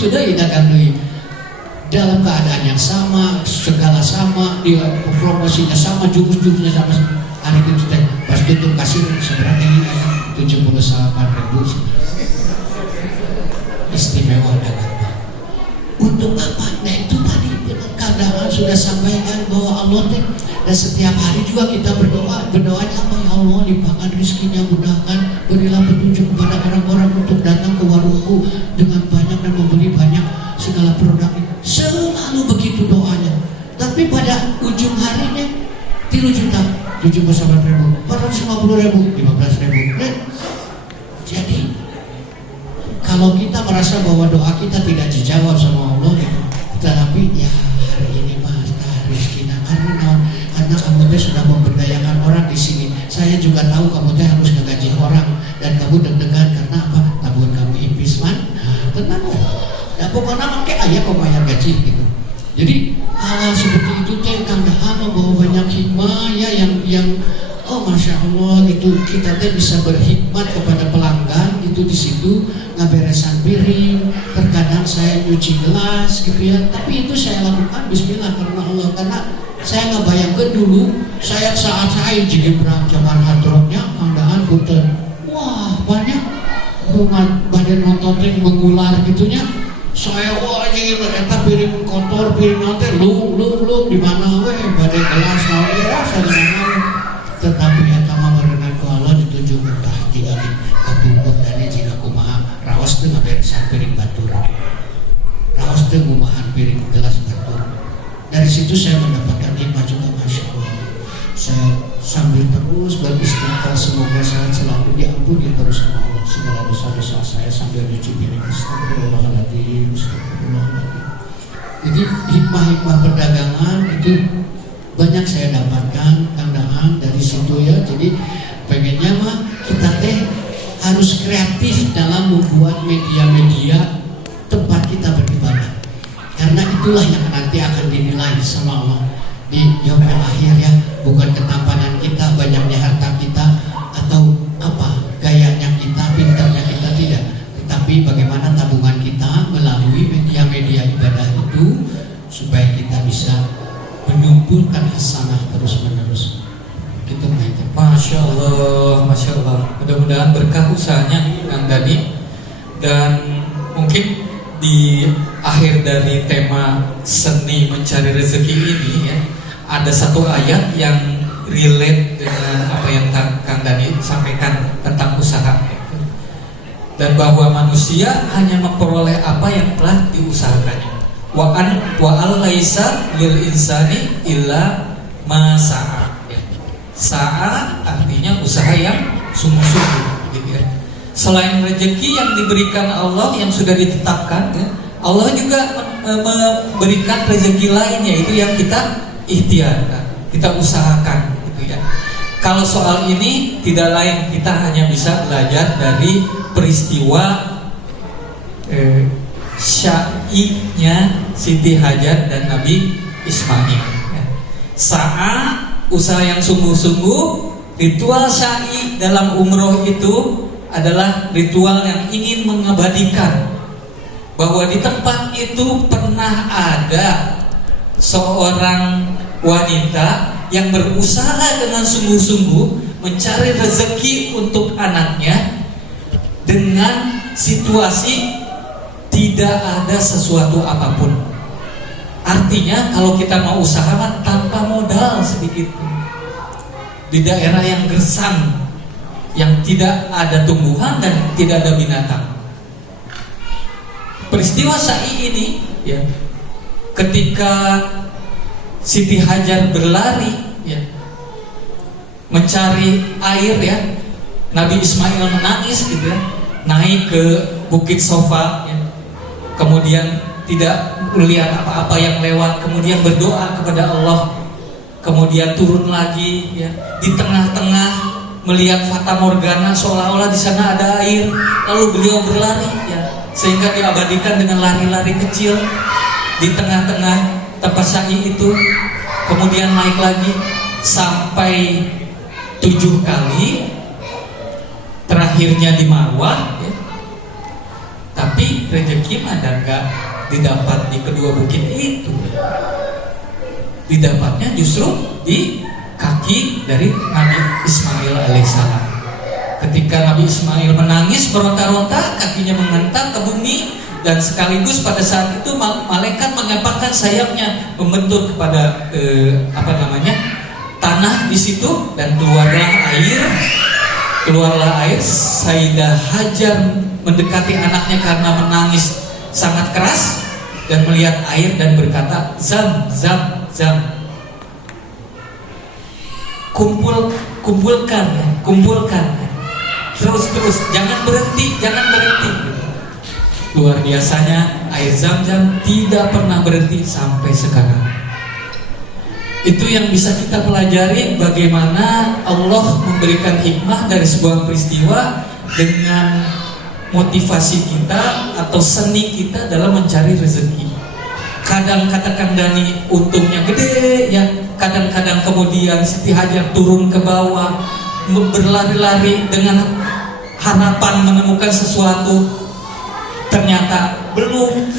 itu deui dagang deui. Dalam keadaan yang sama, segala sama, dia promosinya sama, jurus-jurusnya sama. Hari itu teh pas tutup kasir sebenarnya ini 78.000 istimewa dagang. Untuk apa? Nah itu tadi keadaan sudah sampaikan bahwa Allah teh, dan setiap hari juga kita berdoanya apa, ya Allah limpahkan rezekinya, mudahkan, berilah petunjuk kepada orang-orang untuk datang ke warungku dengan banyak dan membeli banyak segala produk. Selalu begitu doanya. Tapi pada ujung harinya 3 juta, 79.000, 450.000, 15.000. Jadi kalau kita merasa bahwa doa kita tidak dijawab sama Allah gitu, tetapi ya hari ini mas rezekinya karena kamu teh sudah memberdayakan orang di sini. Saya juga tahu kamu teh harus ngegaji orang dan kamu deg-degan karena apa? Tabungan kamu ipis man. Nah, tenang lah. Ya pokoknya pakai ayah pembayar gaji gitu. Jadi hal seperti itu teh Kang Daha membawa banyak hikmah ya yang oh masya Allah itu kita teh bisa berhikmat kepada pelanggan itu di situ ngaberesan piring, terkadang saya nyuci gelas gitu ya, tapi itu saya lakukan bismillah karena Allah, karena saya nggak bayangkan dulu saat saya jadi berang zaman hadrotnya Kang Daan punten, wah banyak badan nonton teh mengular gitunya. Saya wah ini eta piring kotor, piring nanti lu di mana weh badai gelas naon ya sadayana. Tetapi eta mah barengan ku Allah dituju mentah jika kabungkut dani jika kumaha raos teu ngaberesan piring batur. Raos teu ngumahan piring gelas batur. Dari situ saya mendapatkan hikmah juga, masya Allah. Saya sambil terus beristighfar semoga saya selalu diampuni terus sama Allah segala dosa-dosa saya sambil nyuci piring. Astagfirullahaladzim. Jadi hikmah-hikmah perdagangan itu banyak saya dapatkan Kang Daan dari situ ya. Jadi pengennya mah kita teh harus kreatif dalam membuat media-media tempat kita beribadah, karena itulah yang nanti akan dinilai sama Allah di yaumil akhir ya. Bukan ketampanan kita, banyaknya harta kita, atau apa gayanya kita, pintarnya kita, tidak, tetapi bagaimana tabungan kita melalui media-media ibadah itu supaya kita bisa mengumpulkan hasanah terus-menerus. Gitu Masya Allah, Masya Allah. Mudah-mudahan berkah usahanya Kang Dani. Dan mungkin di akhir dari tema seni mencari rezeki ini ya, ada satu ayat yang relate dengan apa yang Kang Dani sampaikan tentang usaha. Dan bahwa manusia hanya memperoleh apa yang telah diusahakannya. Wa al laisa lil insani illa ma sa'a. Sa'a artinya usaha yang sungguh-sungguh gitu ya. Selain rezeki yang diberikan Allah yang sudah ditetapkan ya, Allah juga memberikan rezeki lain, yaitu yang kita ikhtiarkan, kita usahakan gitu ya. Kalau soal ini tidak lain, kita hanya bisa belajar dari peristiwa Sya'i'nya Siti Hajar dan Nabi Ismail ya. Saat usaha yang sungguh-sungguh, ritual Sya'i dalam umroh itu adalah ritual yang ingin mengabadikan bahwa di tempat itu pernah ada seorang wanita yang berusaha dengan sungguh-sungguh mencari rezeki untuk anaknya dengan situasi tidak ada sesuatu apapun. Artinya kalau kita mau usaha tanpa modal sedikit pun, di daerah yang gersang, yang tidak ada tumbuhan dan tidak ada binatang. Peristiwa Sya'i ini ya, ketika Siti Hajar berlari ya, mencari air ya, Nabi Ismail menangis gitu ya, naik ke Bukit Sofa ya, kemudian tidak melihat apa-apa yang lewat, kemudian berdoa kepada Allah, kemudian turun lagi ya, di tengah-tengah melihat fata morgana seolah-olah di sana ada air, lalu beliau berlari ya, sehingga diabadikan dengan lari-lari kecil di tengah-tengah tempat Sya'i itu, kemudian naik lagi sampai 7 kali, terakhirnya di Marwah ya. Tapi Tapi rezeki mah gak didapat di kedua bukit itu. Didapatnya justru di kaki dari Nabi Ismail alaihissalam. Ketika Nabi Ismail menangis meronta-ronta, kakinya menghantam ke bumi, dan sekaligus pada saat itu malaikat mengepakkan sayapnya membentur kepada tanah di situ, dan keluarlah air. Sayyidah Hajar mendekati anaknya karena menangis sangat keras dan melihat air dan berkata, zam zam zam, kumpulkan terus, jangan berhenti. Luar biasanya air Zam-Zam tidak pernah berhenti sampai sekarang. Itu yang bisa kita pelajari, bagaimana Allah memberikan hikmah dari sebuah peristiwa dengan motivasi kita atau seni kita dalam mencari rezeki. Kadang katakan Dani untungnya gede ya, kadang-kadang kemudian Siti Hajar turun ke bawah berlari-lari dengan harapan menemukan sesuatu, ternyata belum.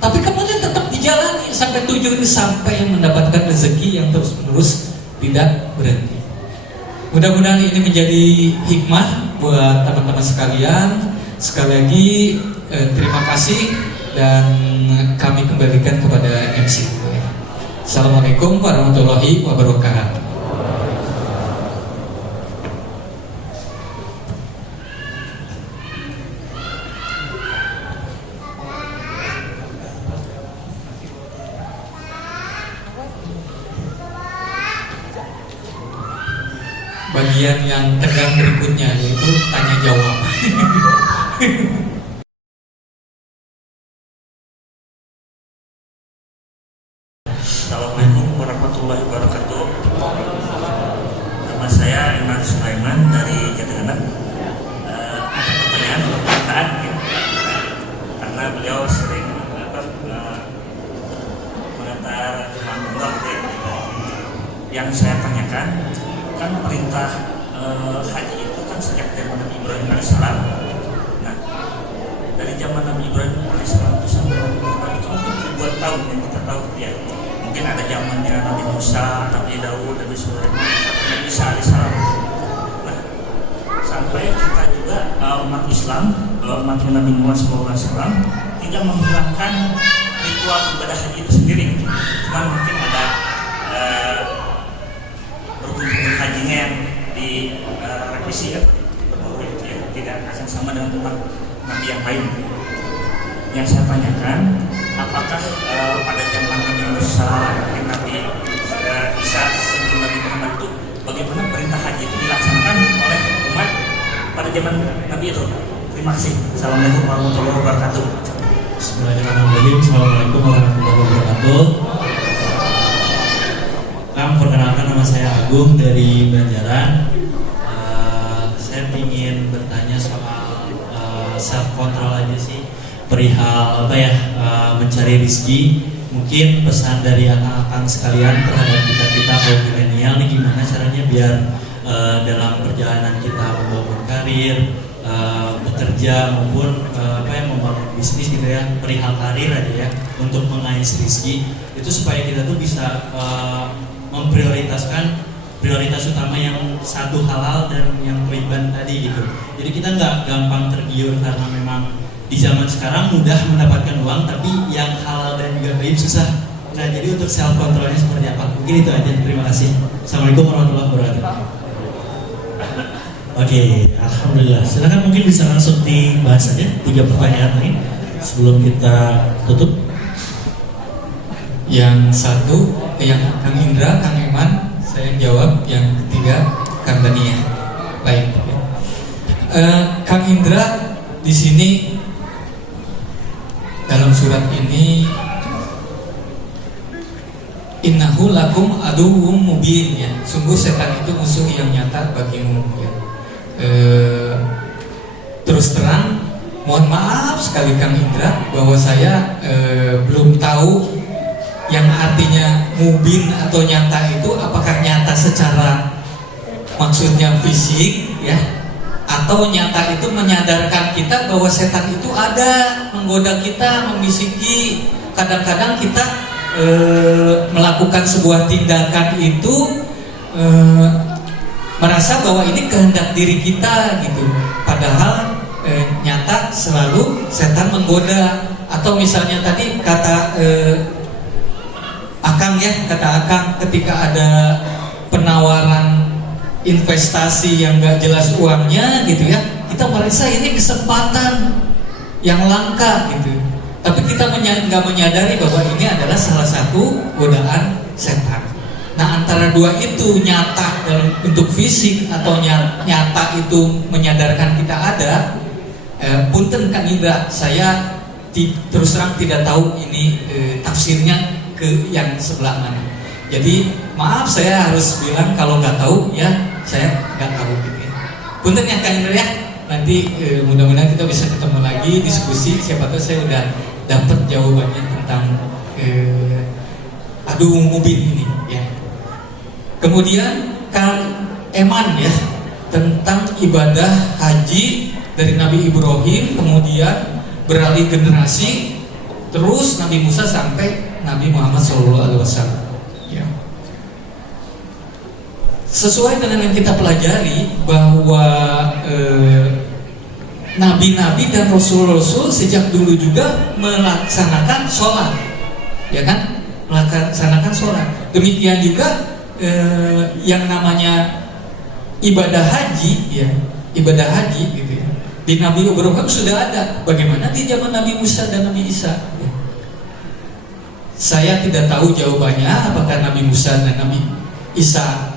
Tapi kemudian tetap dijalani sampai tujuan, sampai mendapatkan rezeki yang terus-menerus tidak berhenti. Mudah-mudahan ini menjadi hikmah buat teman-teman sekalian. Sekali lagi terima kasih, dan kami kembalikan kepada MC. Assalamualaikum warahmatullahi wabarakatuh. Bagian yang tegang berikutnya yaitu tanya jawab. Assalamualaikum warahmatullahi wabarakatuh. Nama saya Iman Sulaiman dari Jatigenep. Ada pertanyaan perkataan ya, karena beliau sering mengantar jemaah umrah ya. Yang saya tanyakan, kan perintah haji itu kan sejak zaman Nabi Ibrahim alaihissalam. Nah, dari zaman Nabi Ibrahim alaihissalam itu sampai Nabi Muhammad itu mungkin ribuan tahun yang kita tahu ya. Mungkin ada zamannya Nabi Musa, Nabi Daud, Nabi Sulaiman, Nabi Isa alaihissalam. Nah, sampai kita juga umat Islam, umatnya Nabi Muhammad SAW tidak menghilangkan ritual ibadah haji itu sendiri. Cuma mungkin ada berkunjung hajinya yang direvisi ya, tidak akan sama dengan umat Nabi yang lain. Yang saya tanyakan, apakah pada zaman Nabi Musa, Nabi Isa sebelum Nabi Muhammad itu, bagaimana perintah haji itu dilaksanakan oleh umat pada zaman Nabi itu? Terima kasih. Assalamualaikum warahmatullahi wabarakatuh. Bismillahirrahmanirrahim. Assalamualaikum warahmatullahi wabarakatuh. Perkenalkan, nama saya Agung dari Banjaran. Saya ingin bertanya soal self control aja sih, perihal mencari rezeki. Mungkin pesan dari anak-anak sekalian terhadap kita kaum milenial nih, gimana caranya biar dalam perjalanan kita membangun karir, bekerja maupun membangun bisnis gitu ya, perihal karir aja ya, untuk mengais rezeki itu supaya kita tuh bisa memprioritaskan prioritas utama yang satu halal dan yang riban tadi gitu. Jadi kita nggak gampang tergiur karena memang di zaman sekarang mudah mendapatkan uang, tapi yang halal dan juga baik susah. Nah, jadi untuk self controlnya seperti apa? Mungkin itu aja. Terima kasih. Assalamualaikum warahmatullahi wabarakatuh. Oke, alhamdulillah. Silakan, mungkin bisa langsung dibahas aja 3 pertanyaan ini sebelum kita tutup. Yang satu, yang Kang Indra, Kang Eman, saya jawab. Yang ketiga, Kang Dania. Baik. Kang Indra, di sini dalam surat ini, innahu lakum aduwwum mubin ya. Sungguh setan itu musuh yang nyata bagimu ya. Terus terang, mohon maaf sekali Kang Indra bahwa saya belum tahu yang artinya mubin atau nyata itu apakah nyata secara maksudnya fisik ya, atau nyata itu menyadarkan kita bahwa setan itu ada, menggoda kita, membisiki. Kadang-kadang kita melakukan sebuah tindakan itu merasa bahwa ini kehendak diri kita gitu, padahal nyata selalu setan menggoda. Atau misalnya tadi kata Akang ketika ada penawaran investasi yang gak jelas uangnya gitu ya, kita merasa ini kesempatan yang langka gitu, tapi kita nggak menyadari bahwa ini adalah salah satu godaan setan. Nah, antara dua itu, nyata dalam bentuk fisik atau nyata itu menyadarkan kita ada, punten Kang Indra, saya terus terang tidak tahu ini tafsirnya ke yang sebelah mana. Jadi maaf, saya harus bilang kalau nggak tahu ya, saya nggak tahu gitu ya. Punten ya Kang Indra ya. Nanti mudah-mudahan kita bisa ketemu lagi, diskusi, siapa tahu saya udah dapat jawabannya tentang adu mubin ini ya. Kemudian Kang Eman ya, tentang ibadah haji dari Nabi Ibrahim, kemudian beralih generasi, terus Nabi Musa sampai Nabi Muhammad SAW ya. Sesuai dengan yang kita pelajari bahwa nabi-nabi dan rasul-rasul sejak dulu juga melaksanakan sholat, ya kan? Melaksanakan sholat. Demikian juga yang namanya ibadah haji, ya, ibadah haji gitu ya. Di Nabi Ibrahim sudah ada. Bagaimana di zaman Nabi Musa dan Nabi Isa? Ya. Saya tidak tahu jawabannya apakah Nabi Musa dan Nabi Isa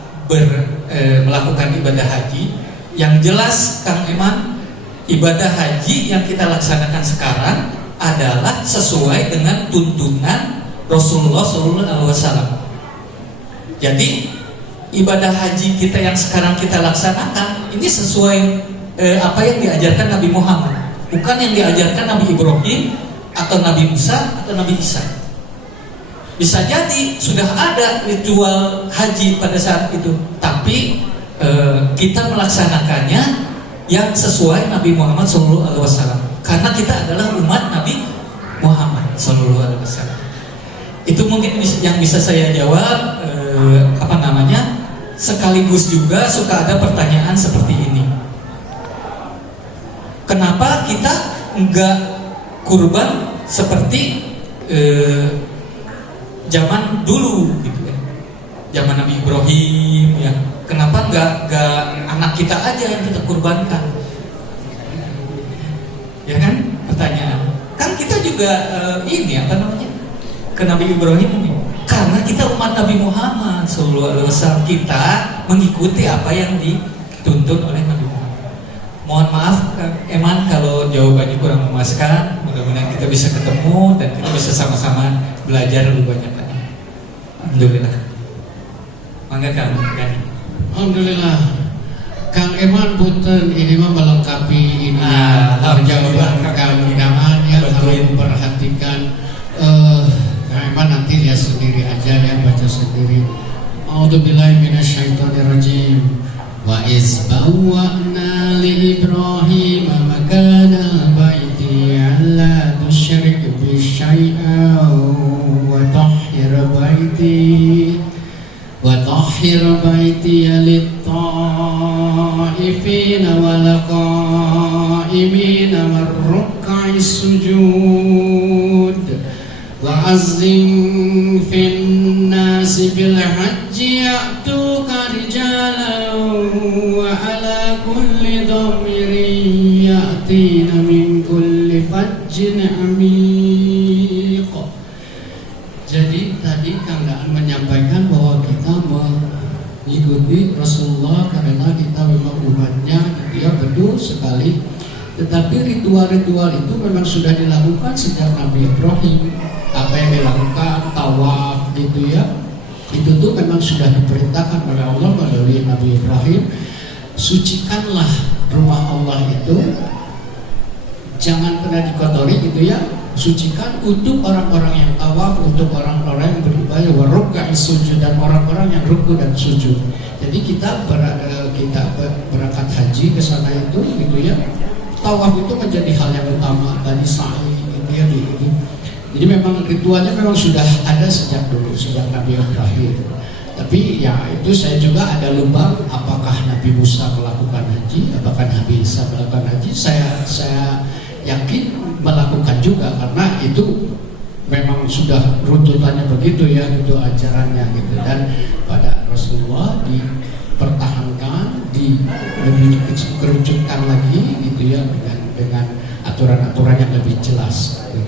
melakukan ibadah haji. Yang jelas Kang Eman, ibadah haji yang kita laksanakan sekarang adalah sesuai dengan tuntunan Rasulullah SAW. Jadi ibadah haji kita yang sekarang kita laksanakan ini sesuai apa yang diajarkan Nabi Muhammad, bukan yang diajarkan Nabi Ibrahim atau Nabi Musa atau Nabi Isa. Bisa jadi sudah ada ritual haji pada saat itu, tapi kita melaksanakannya yang sesuai Nabi Muhammad SAW, karena kita adalah umat Nabi Muhammad SAW. Itu mungkin yang bisa saya jawab. Sekaligus juga suka ada pertanyaan seperti ini. Kenapa kita enggak kurban seperti zaman dulu gitu ya, zaman Nabi Ibrahim ya? Kenapa enggak anak kita aja yang kita kurbankan? Ya kan, pertanyaan. Kan kita juga ke Nabi Ibrahim ini. Karena kita umat Nabi Muhammad SAW, kita mengikuti apa yang dituntut oleh Nabi Muhammad. Mohon maaf Kang Eman kalau jawabannya kurang memuaskan. Mudah-mudahan kita bisa ketemu dan kita bisa sama-sama belajar lebih banyak lagi. Alhamdulillah. Mangga Kang Gani. Alhamdulillah. Kang Eman punten ini mah melengkapi ini jawaban Kang Eman yang harus memperhatikan. Eman nanti lihat sendiri aja ya, baca sendiri. A'udzubillahi minasyaitonirrajim. Wa iz bawwa'na li Ibrahim makana baiti alla tusyrik bi syai'an wa tahhir baiti lit-ta'ifina wal qa'imina war-ruk'is sujud. Wa azzim fin nasi bil hajji ya'tuka rijalan wa ala kulli dhamirin ya'tina min kulli fajjin amiq. Jadi tadi Kang Daan menyampaikan bahwa kita mengikuti Rasulullah karena kita memang umatnya, dia betul sekali. Tetapi ritual-ritual itu memang sudah dilakukan sejak Nabi Ibrahim. Apa yang dilakukan tawaf gitu ya, itu tuh memang sudah diperintahkan oleh Allah melalui Nabi Ibrahim. Sucikanlah rumah Allah itu, jangan pernah dikotori gitu ya. Sucikan untuk orang-orang yang tawaf, untuk orang-orang yang beribadah, waruka'is sujud, dan orang-orang yang ruku dan sujud. Jadi kita kita berangkat haji ke sana itu gitu ya, tawaf itu menjadi hal yang utama dari sa'i gitu ya. Jadi memang ritualnya memang sudah ada sejak dulu, sejak Nabi Ibrahim. Tapi ya itu saya juga ada lubang, apakah Nabi Musa melakukan haji, apakah Nabi Isa melakukan haji, saya yakin melakukan juga, karena itu memang sudah runtutannya begitu ya, itu ajarannya gitu. Dan pada Rasulullah dipertahankan, lebih dikerucutkan lagi gitu ya, dengan aturan-aturan yang lebih jelas gitu.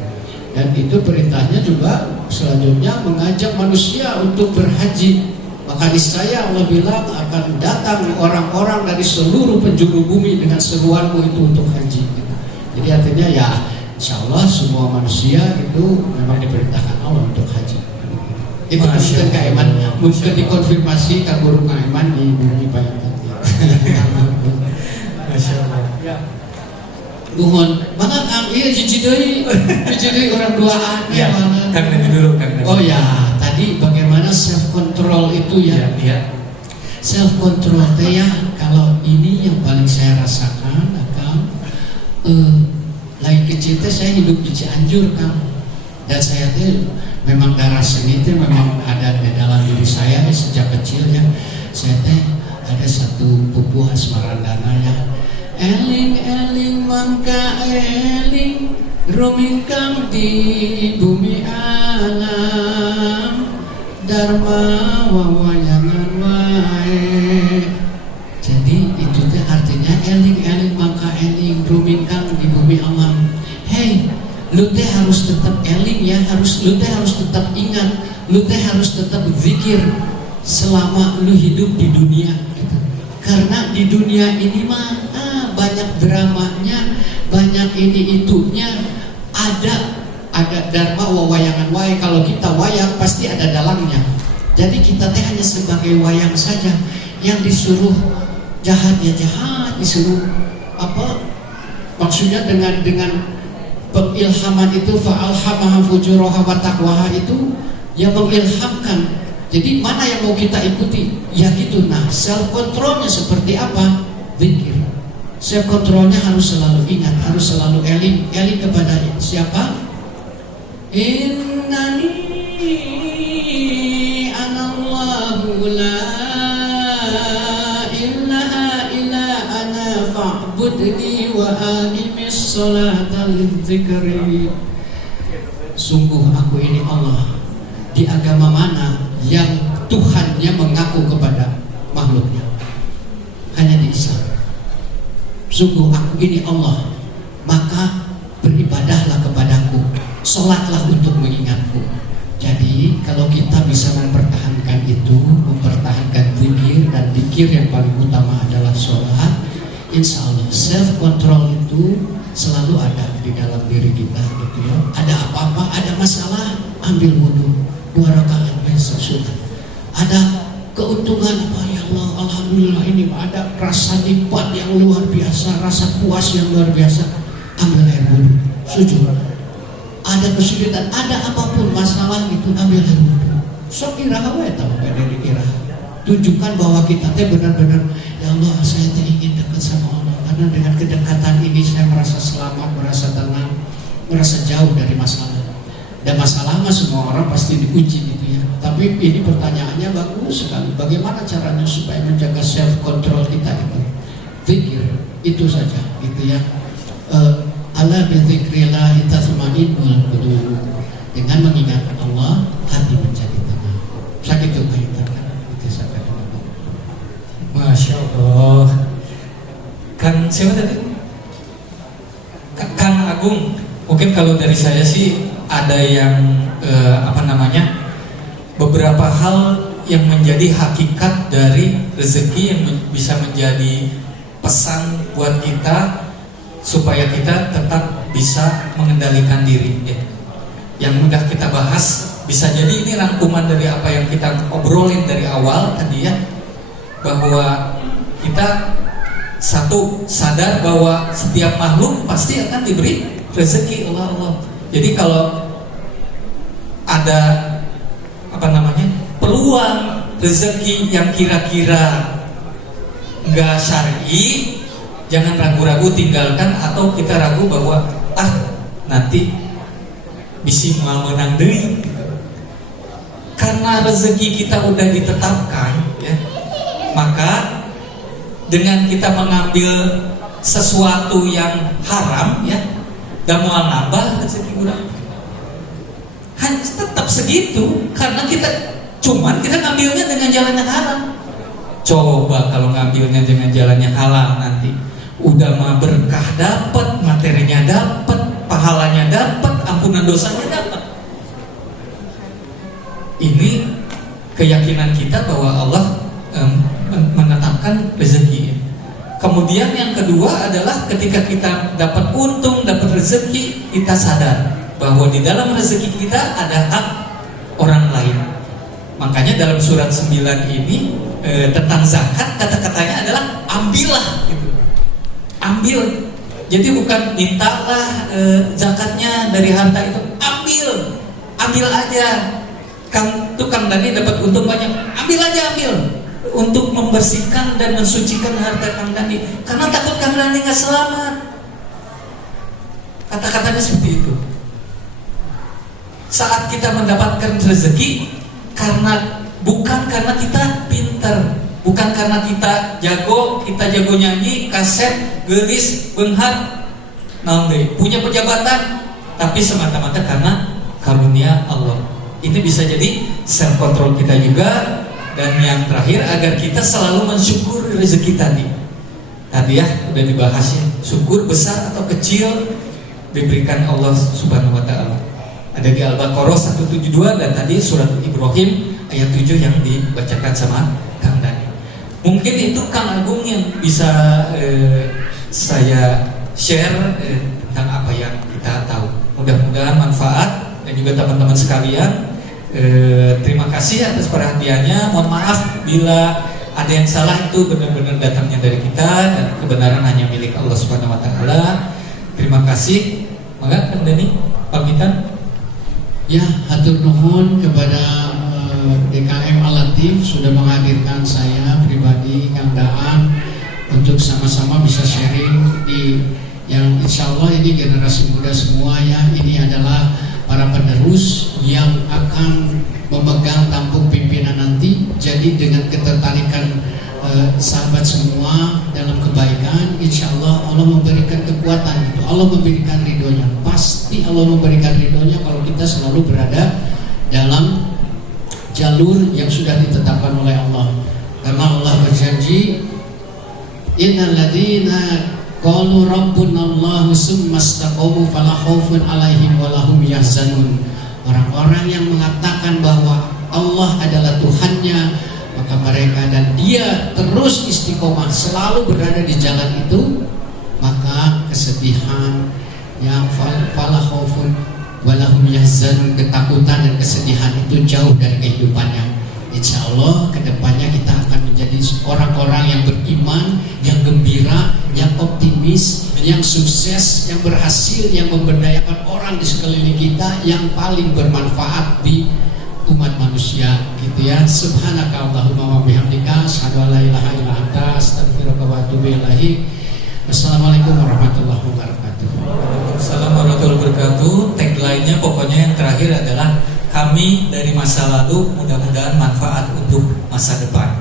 Dan itu perintahnya juga selanjutnya mengajak manusia untuk berhaji. Maka niscaya Allah bilang akan datang orang-orang dari seluruh penjuru bumi dengan seruanmu itu untuk haji gitu. Jadi artinya ya insya Allah semua manusia itu memang diperintahkan Allah untuk haji. Itu mungkin Kak Iman, mungkin dikonfirmasi Kak Guru Kak Iman di bumi Bayangkan. Masya Allah. Ya. Mohon, mana Kang iya cicidei orang duaan Ya, Kang Nabi dulu, Kang Nabi. Oh ya, tadi bagaimana self control itu ya? Ya. Self control teh ya, kalau ini yang paling saya rasakan, Kang. Lain kecil teh saya hidup di Cianjur, Kang. Dan saya teh memang darah seni teh memang ada di dalam diri saya sejak kecil ya. Saya teh ada satu pupuh asmarandana ya. Eling-eling mangka eling rumingkang di bumi alam dharma wawayangan wae. Jadi itu teh artinya eling-eling mangka eling rumingkang di bumi alam. Hey, lu teh harus tetap eling ya, lu teh harus tetap ingat, lu teh harus tetap berzikir selama lu hidup di dunia gitu. Karena di dunia ini mah banyak dramanya, banyak ini itunya, ada dharma wawayangan wae. Kalau kita wayang pasti ada dalangnya. Jadi kita teh hanya sebagai wayang saja. Yang disuruh jahat ya jahat, disuruh apa? Maksudnya dengan pengilhaman itu fa'alhamaha fujuraha wa taqwaha itu yang mengilhamkan. Jadi mana yang mau kita ikuti? Ya gitu. Nah, self controlnya seperti apa? Zikir. Self controlnya harus selalu ingat, harus selalu eling kepada siapa? Innani anallahu la ilaha illa ana fa'budni wa aqimis sholata lidzikri. Sungguh aku ini Allah. Di agama mana yang Tuhannya mengaku kepada makhluknya? Hanya di Islam. Sungguh aku ini Allah, maka beribadahlah kepadaku, sholatlah untuk mengingatku. Jadi kalau kita bisa mempertahankan itu, mempertahankan zikir dan zikir yang paling utama adalah sholat, insya Allah self control itu selalu ada di dalam diri kita gitu ya. Ada apa-apa, ada masalah, ambil wudhu 2 rakaat besok sudah. Ada keuntungan apa ya Allah, alhamdulillah ini ada rasa nikmat yang luar biasa, rasa puas yang luar biasa, ambil air wudhu, sujud. Ada kesulitan, ada apapun masalah itu, ambil air wudhu. Sok iraha wae tah dari iraha. Tunjukkan bahwa kita teh benar-benar ya Allah, saya teh ingin dekat sama Allah karena dengan kedekatan ini saya merasa selamat, merasa tenang, merasa jauh dari masalah. Dan masalah mah semua orang pasti diuji gitu ya. Tapi ini pertanyaannya bagus sekali. Bagaimana caranya supaya menjaga self control kita itu? Zikir itu saja gitu ya. Ala bi dzikrillah tatma'innul qulub. Dengan mengingat Allah, hati menjadi tenang. Sakit itu kaitan itu sampai dengan. Masya Allah. Kan siapa tadi? Kang Agung. Mungkin kalau dari saya sih ada yang beberapa hal yang menjadi hakikat dari rezeki yang bisa menjadi pesan buat kita supaya kita tetap bisa mengendalikan diri ya. Yang mudah kita bahas bisa jadi ini rangkuman dari apa yang kita obrolin dari awal tadi ya, bahwa kita satu sadar bahwa setiap makhluk pasti akan diberi rezeki Allah. Jadi kalau ada peluang rezeki yang kira-kira nggak syar'i, jangan ragu-ragu tinggalkan, atau kita ragu bahwa nanti bisi mau menang deui. Karena rezeki kita udah ditetapkan, ya, maka dengan kita mengambil sesuatu yang haram, ya, dan mau nambah rezeki orang, hanya tetap segitu, karena kita ngambilnya dengan jalan yang haram. Coba kalau ngambilnya dengan jalan yang halal, nanti udah mah berkah dapat, materinya dapat, pahalanya dapat, ampunan dosanya dapat. Ini keyakinan kita bahwa Allah menetapkan rezeki. Kemudian yang kedua adalah ketika kita dapat untung, dapat rezeki, kita sadar bahwa di dalam rezeki kita ada hak orang lain. Makanya dalam surat 9 ini tentang zakat, kata-katanya adalah ambillah gitu. Ambil. Jadi bukan mintalah zakatnya dari harta itu, ambil aja. Tukang Dani dapat untung banyak, ambil untuk membersihkan dan mensucikan harta Kang Dani, karena takut Kang Dani nggak selamat. Kata-katanya seperti itu. Saat kita mendapatkan rezeki, bukan karena kita pintar, bukan karena kita jago nyanyi, kaset, gelis, benghar, punya pejabatan, tapi semata-mata karena karunia Allah. Ini bisa jadi self control kita juga. Dan yang terakhir, agar kita selalu mensyukuri rezeki tadi ya, udah dibahas ya, syukur besar atau kecil diberikan Allah Subhanahu wa ta'ala. Ada di Al-Baqarah 172 dan tadi surat Ibrahim ayat 7 yang dibacakan sama Kang Dani. Mungkin itu Kang Agung yang bisa saya share tentang apa yang kita tahu. Mudah-mudahan manfaat, dan juga teman-teman sekalian, terima kasih atas perhatiannya. Mohon maaf bila ada yang salah, itu benar-benar datangnya dari kita, dan kebenaran hanya milik Allah Subhanahu wa ta'ala. Terima kasih. Maka Kang Dani pamitan. Ya, hatur nuhun kepada DKM Al-Latif sudah menghadirkan saya pribadi, Kang Daan, untuk sama-sama bisa sharing di yang insya Allah ini generasi muda semua ya. Ini adalah para penerus yang akan memegang tampuk pimpinan nanti. Jadi dengan ketertarikan sahabat semua dalam kebaikan, insya Allah Allah memberikan kekuatan itu. Allah memberikan ridhonya. Pasti Allah memberikan ridhonya kalau kita selalu berada dalam jalur yang sudah ditetapkan oleh Allah. Karena Allah berjanji, innal ladzina qalu rabbunallahu tsumma istaqamu fala khaufun 'alaihim wa lahum yahzanun. Orang-orang yang mengatakan bahwa Allah adalah Tuhannya, maka mereka dan dia terus istiqomah, selalu berada di jalan itu, maka kesedihan yang fala khaufun wa lahum yahzanun, ketakutan dan kesedihan itu jauh dari kehidupannya. Insya Allah kedepannya kita akan menjadi orang-orang yang beriman, yang gembira, yang optimis, yang sukses, yang berhasil, yang memberdayakan orang di sekeliling kita, yang paling bermanfaat di umat manusia, gitu ya. Subhanakallahumma wa bihamdika, asyhadu an la ilaha illa anta, astaghfiruka wa atubu ilaik. Wassalamualaikum warahmatullahi wabarakatuh. Assalamualaikum warahmatullahi wabarakatuh. Tagline-nya pokoknya yang terakhir adalah kami dari masa lalu, mudah-mudahan manfaat untuk masa depan.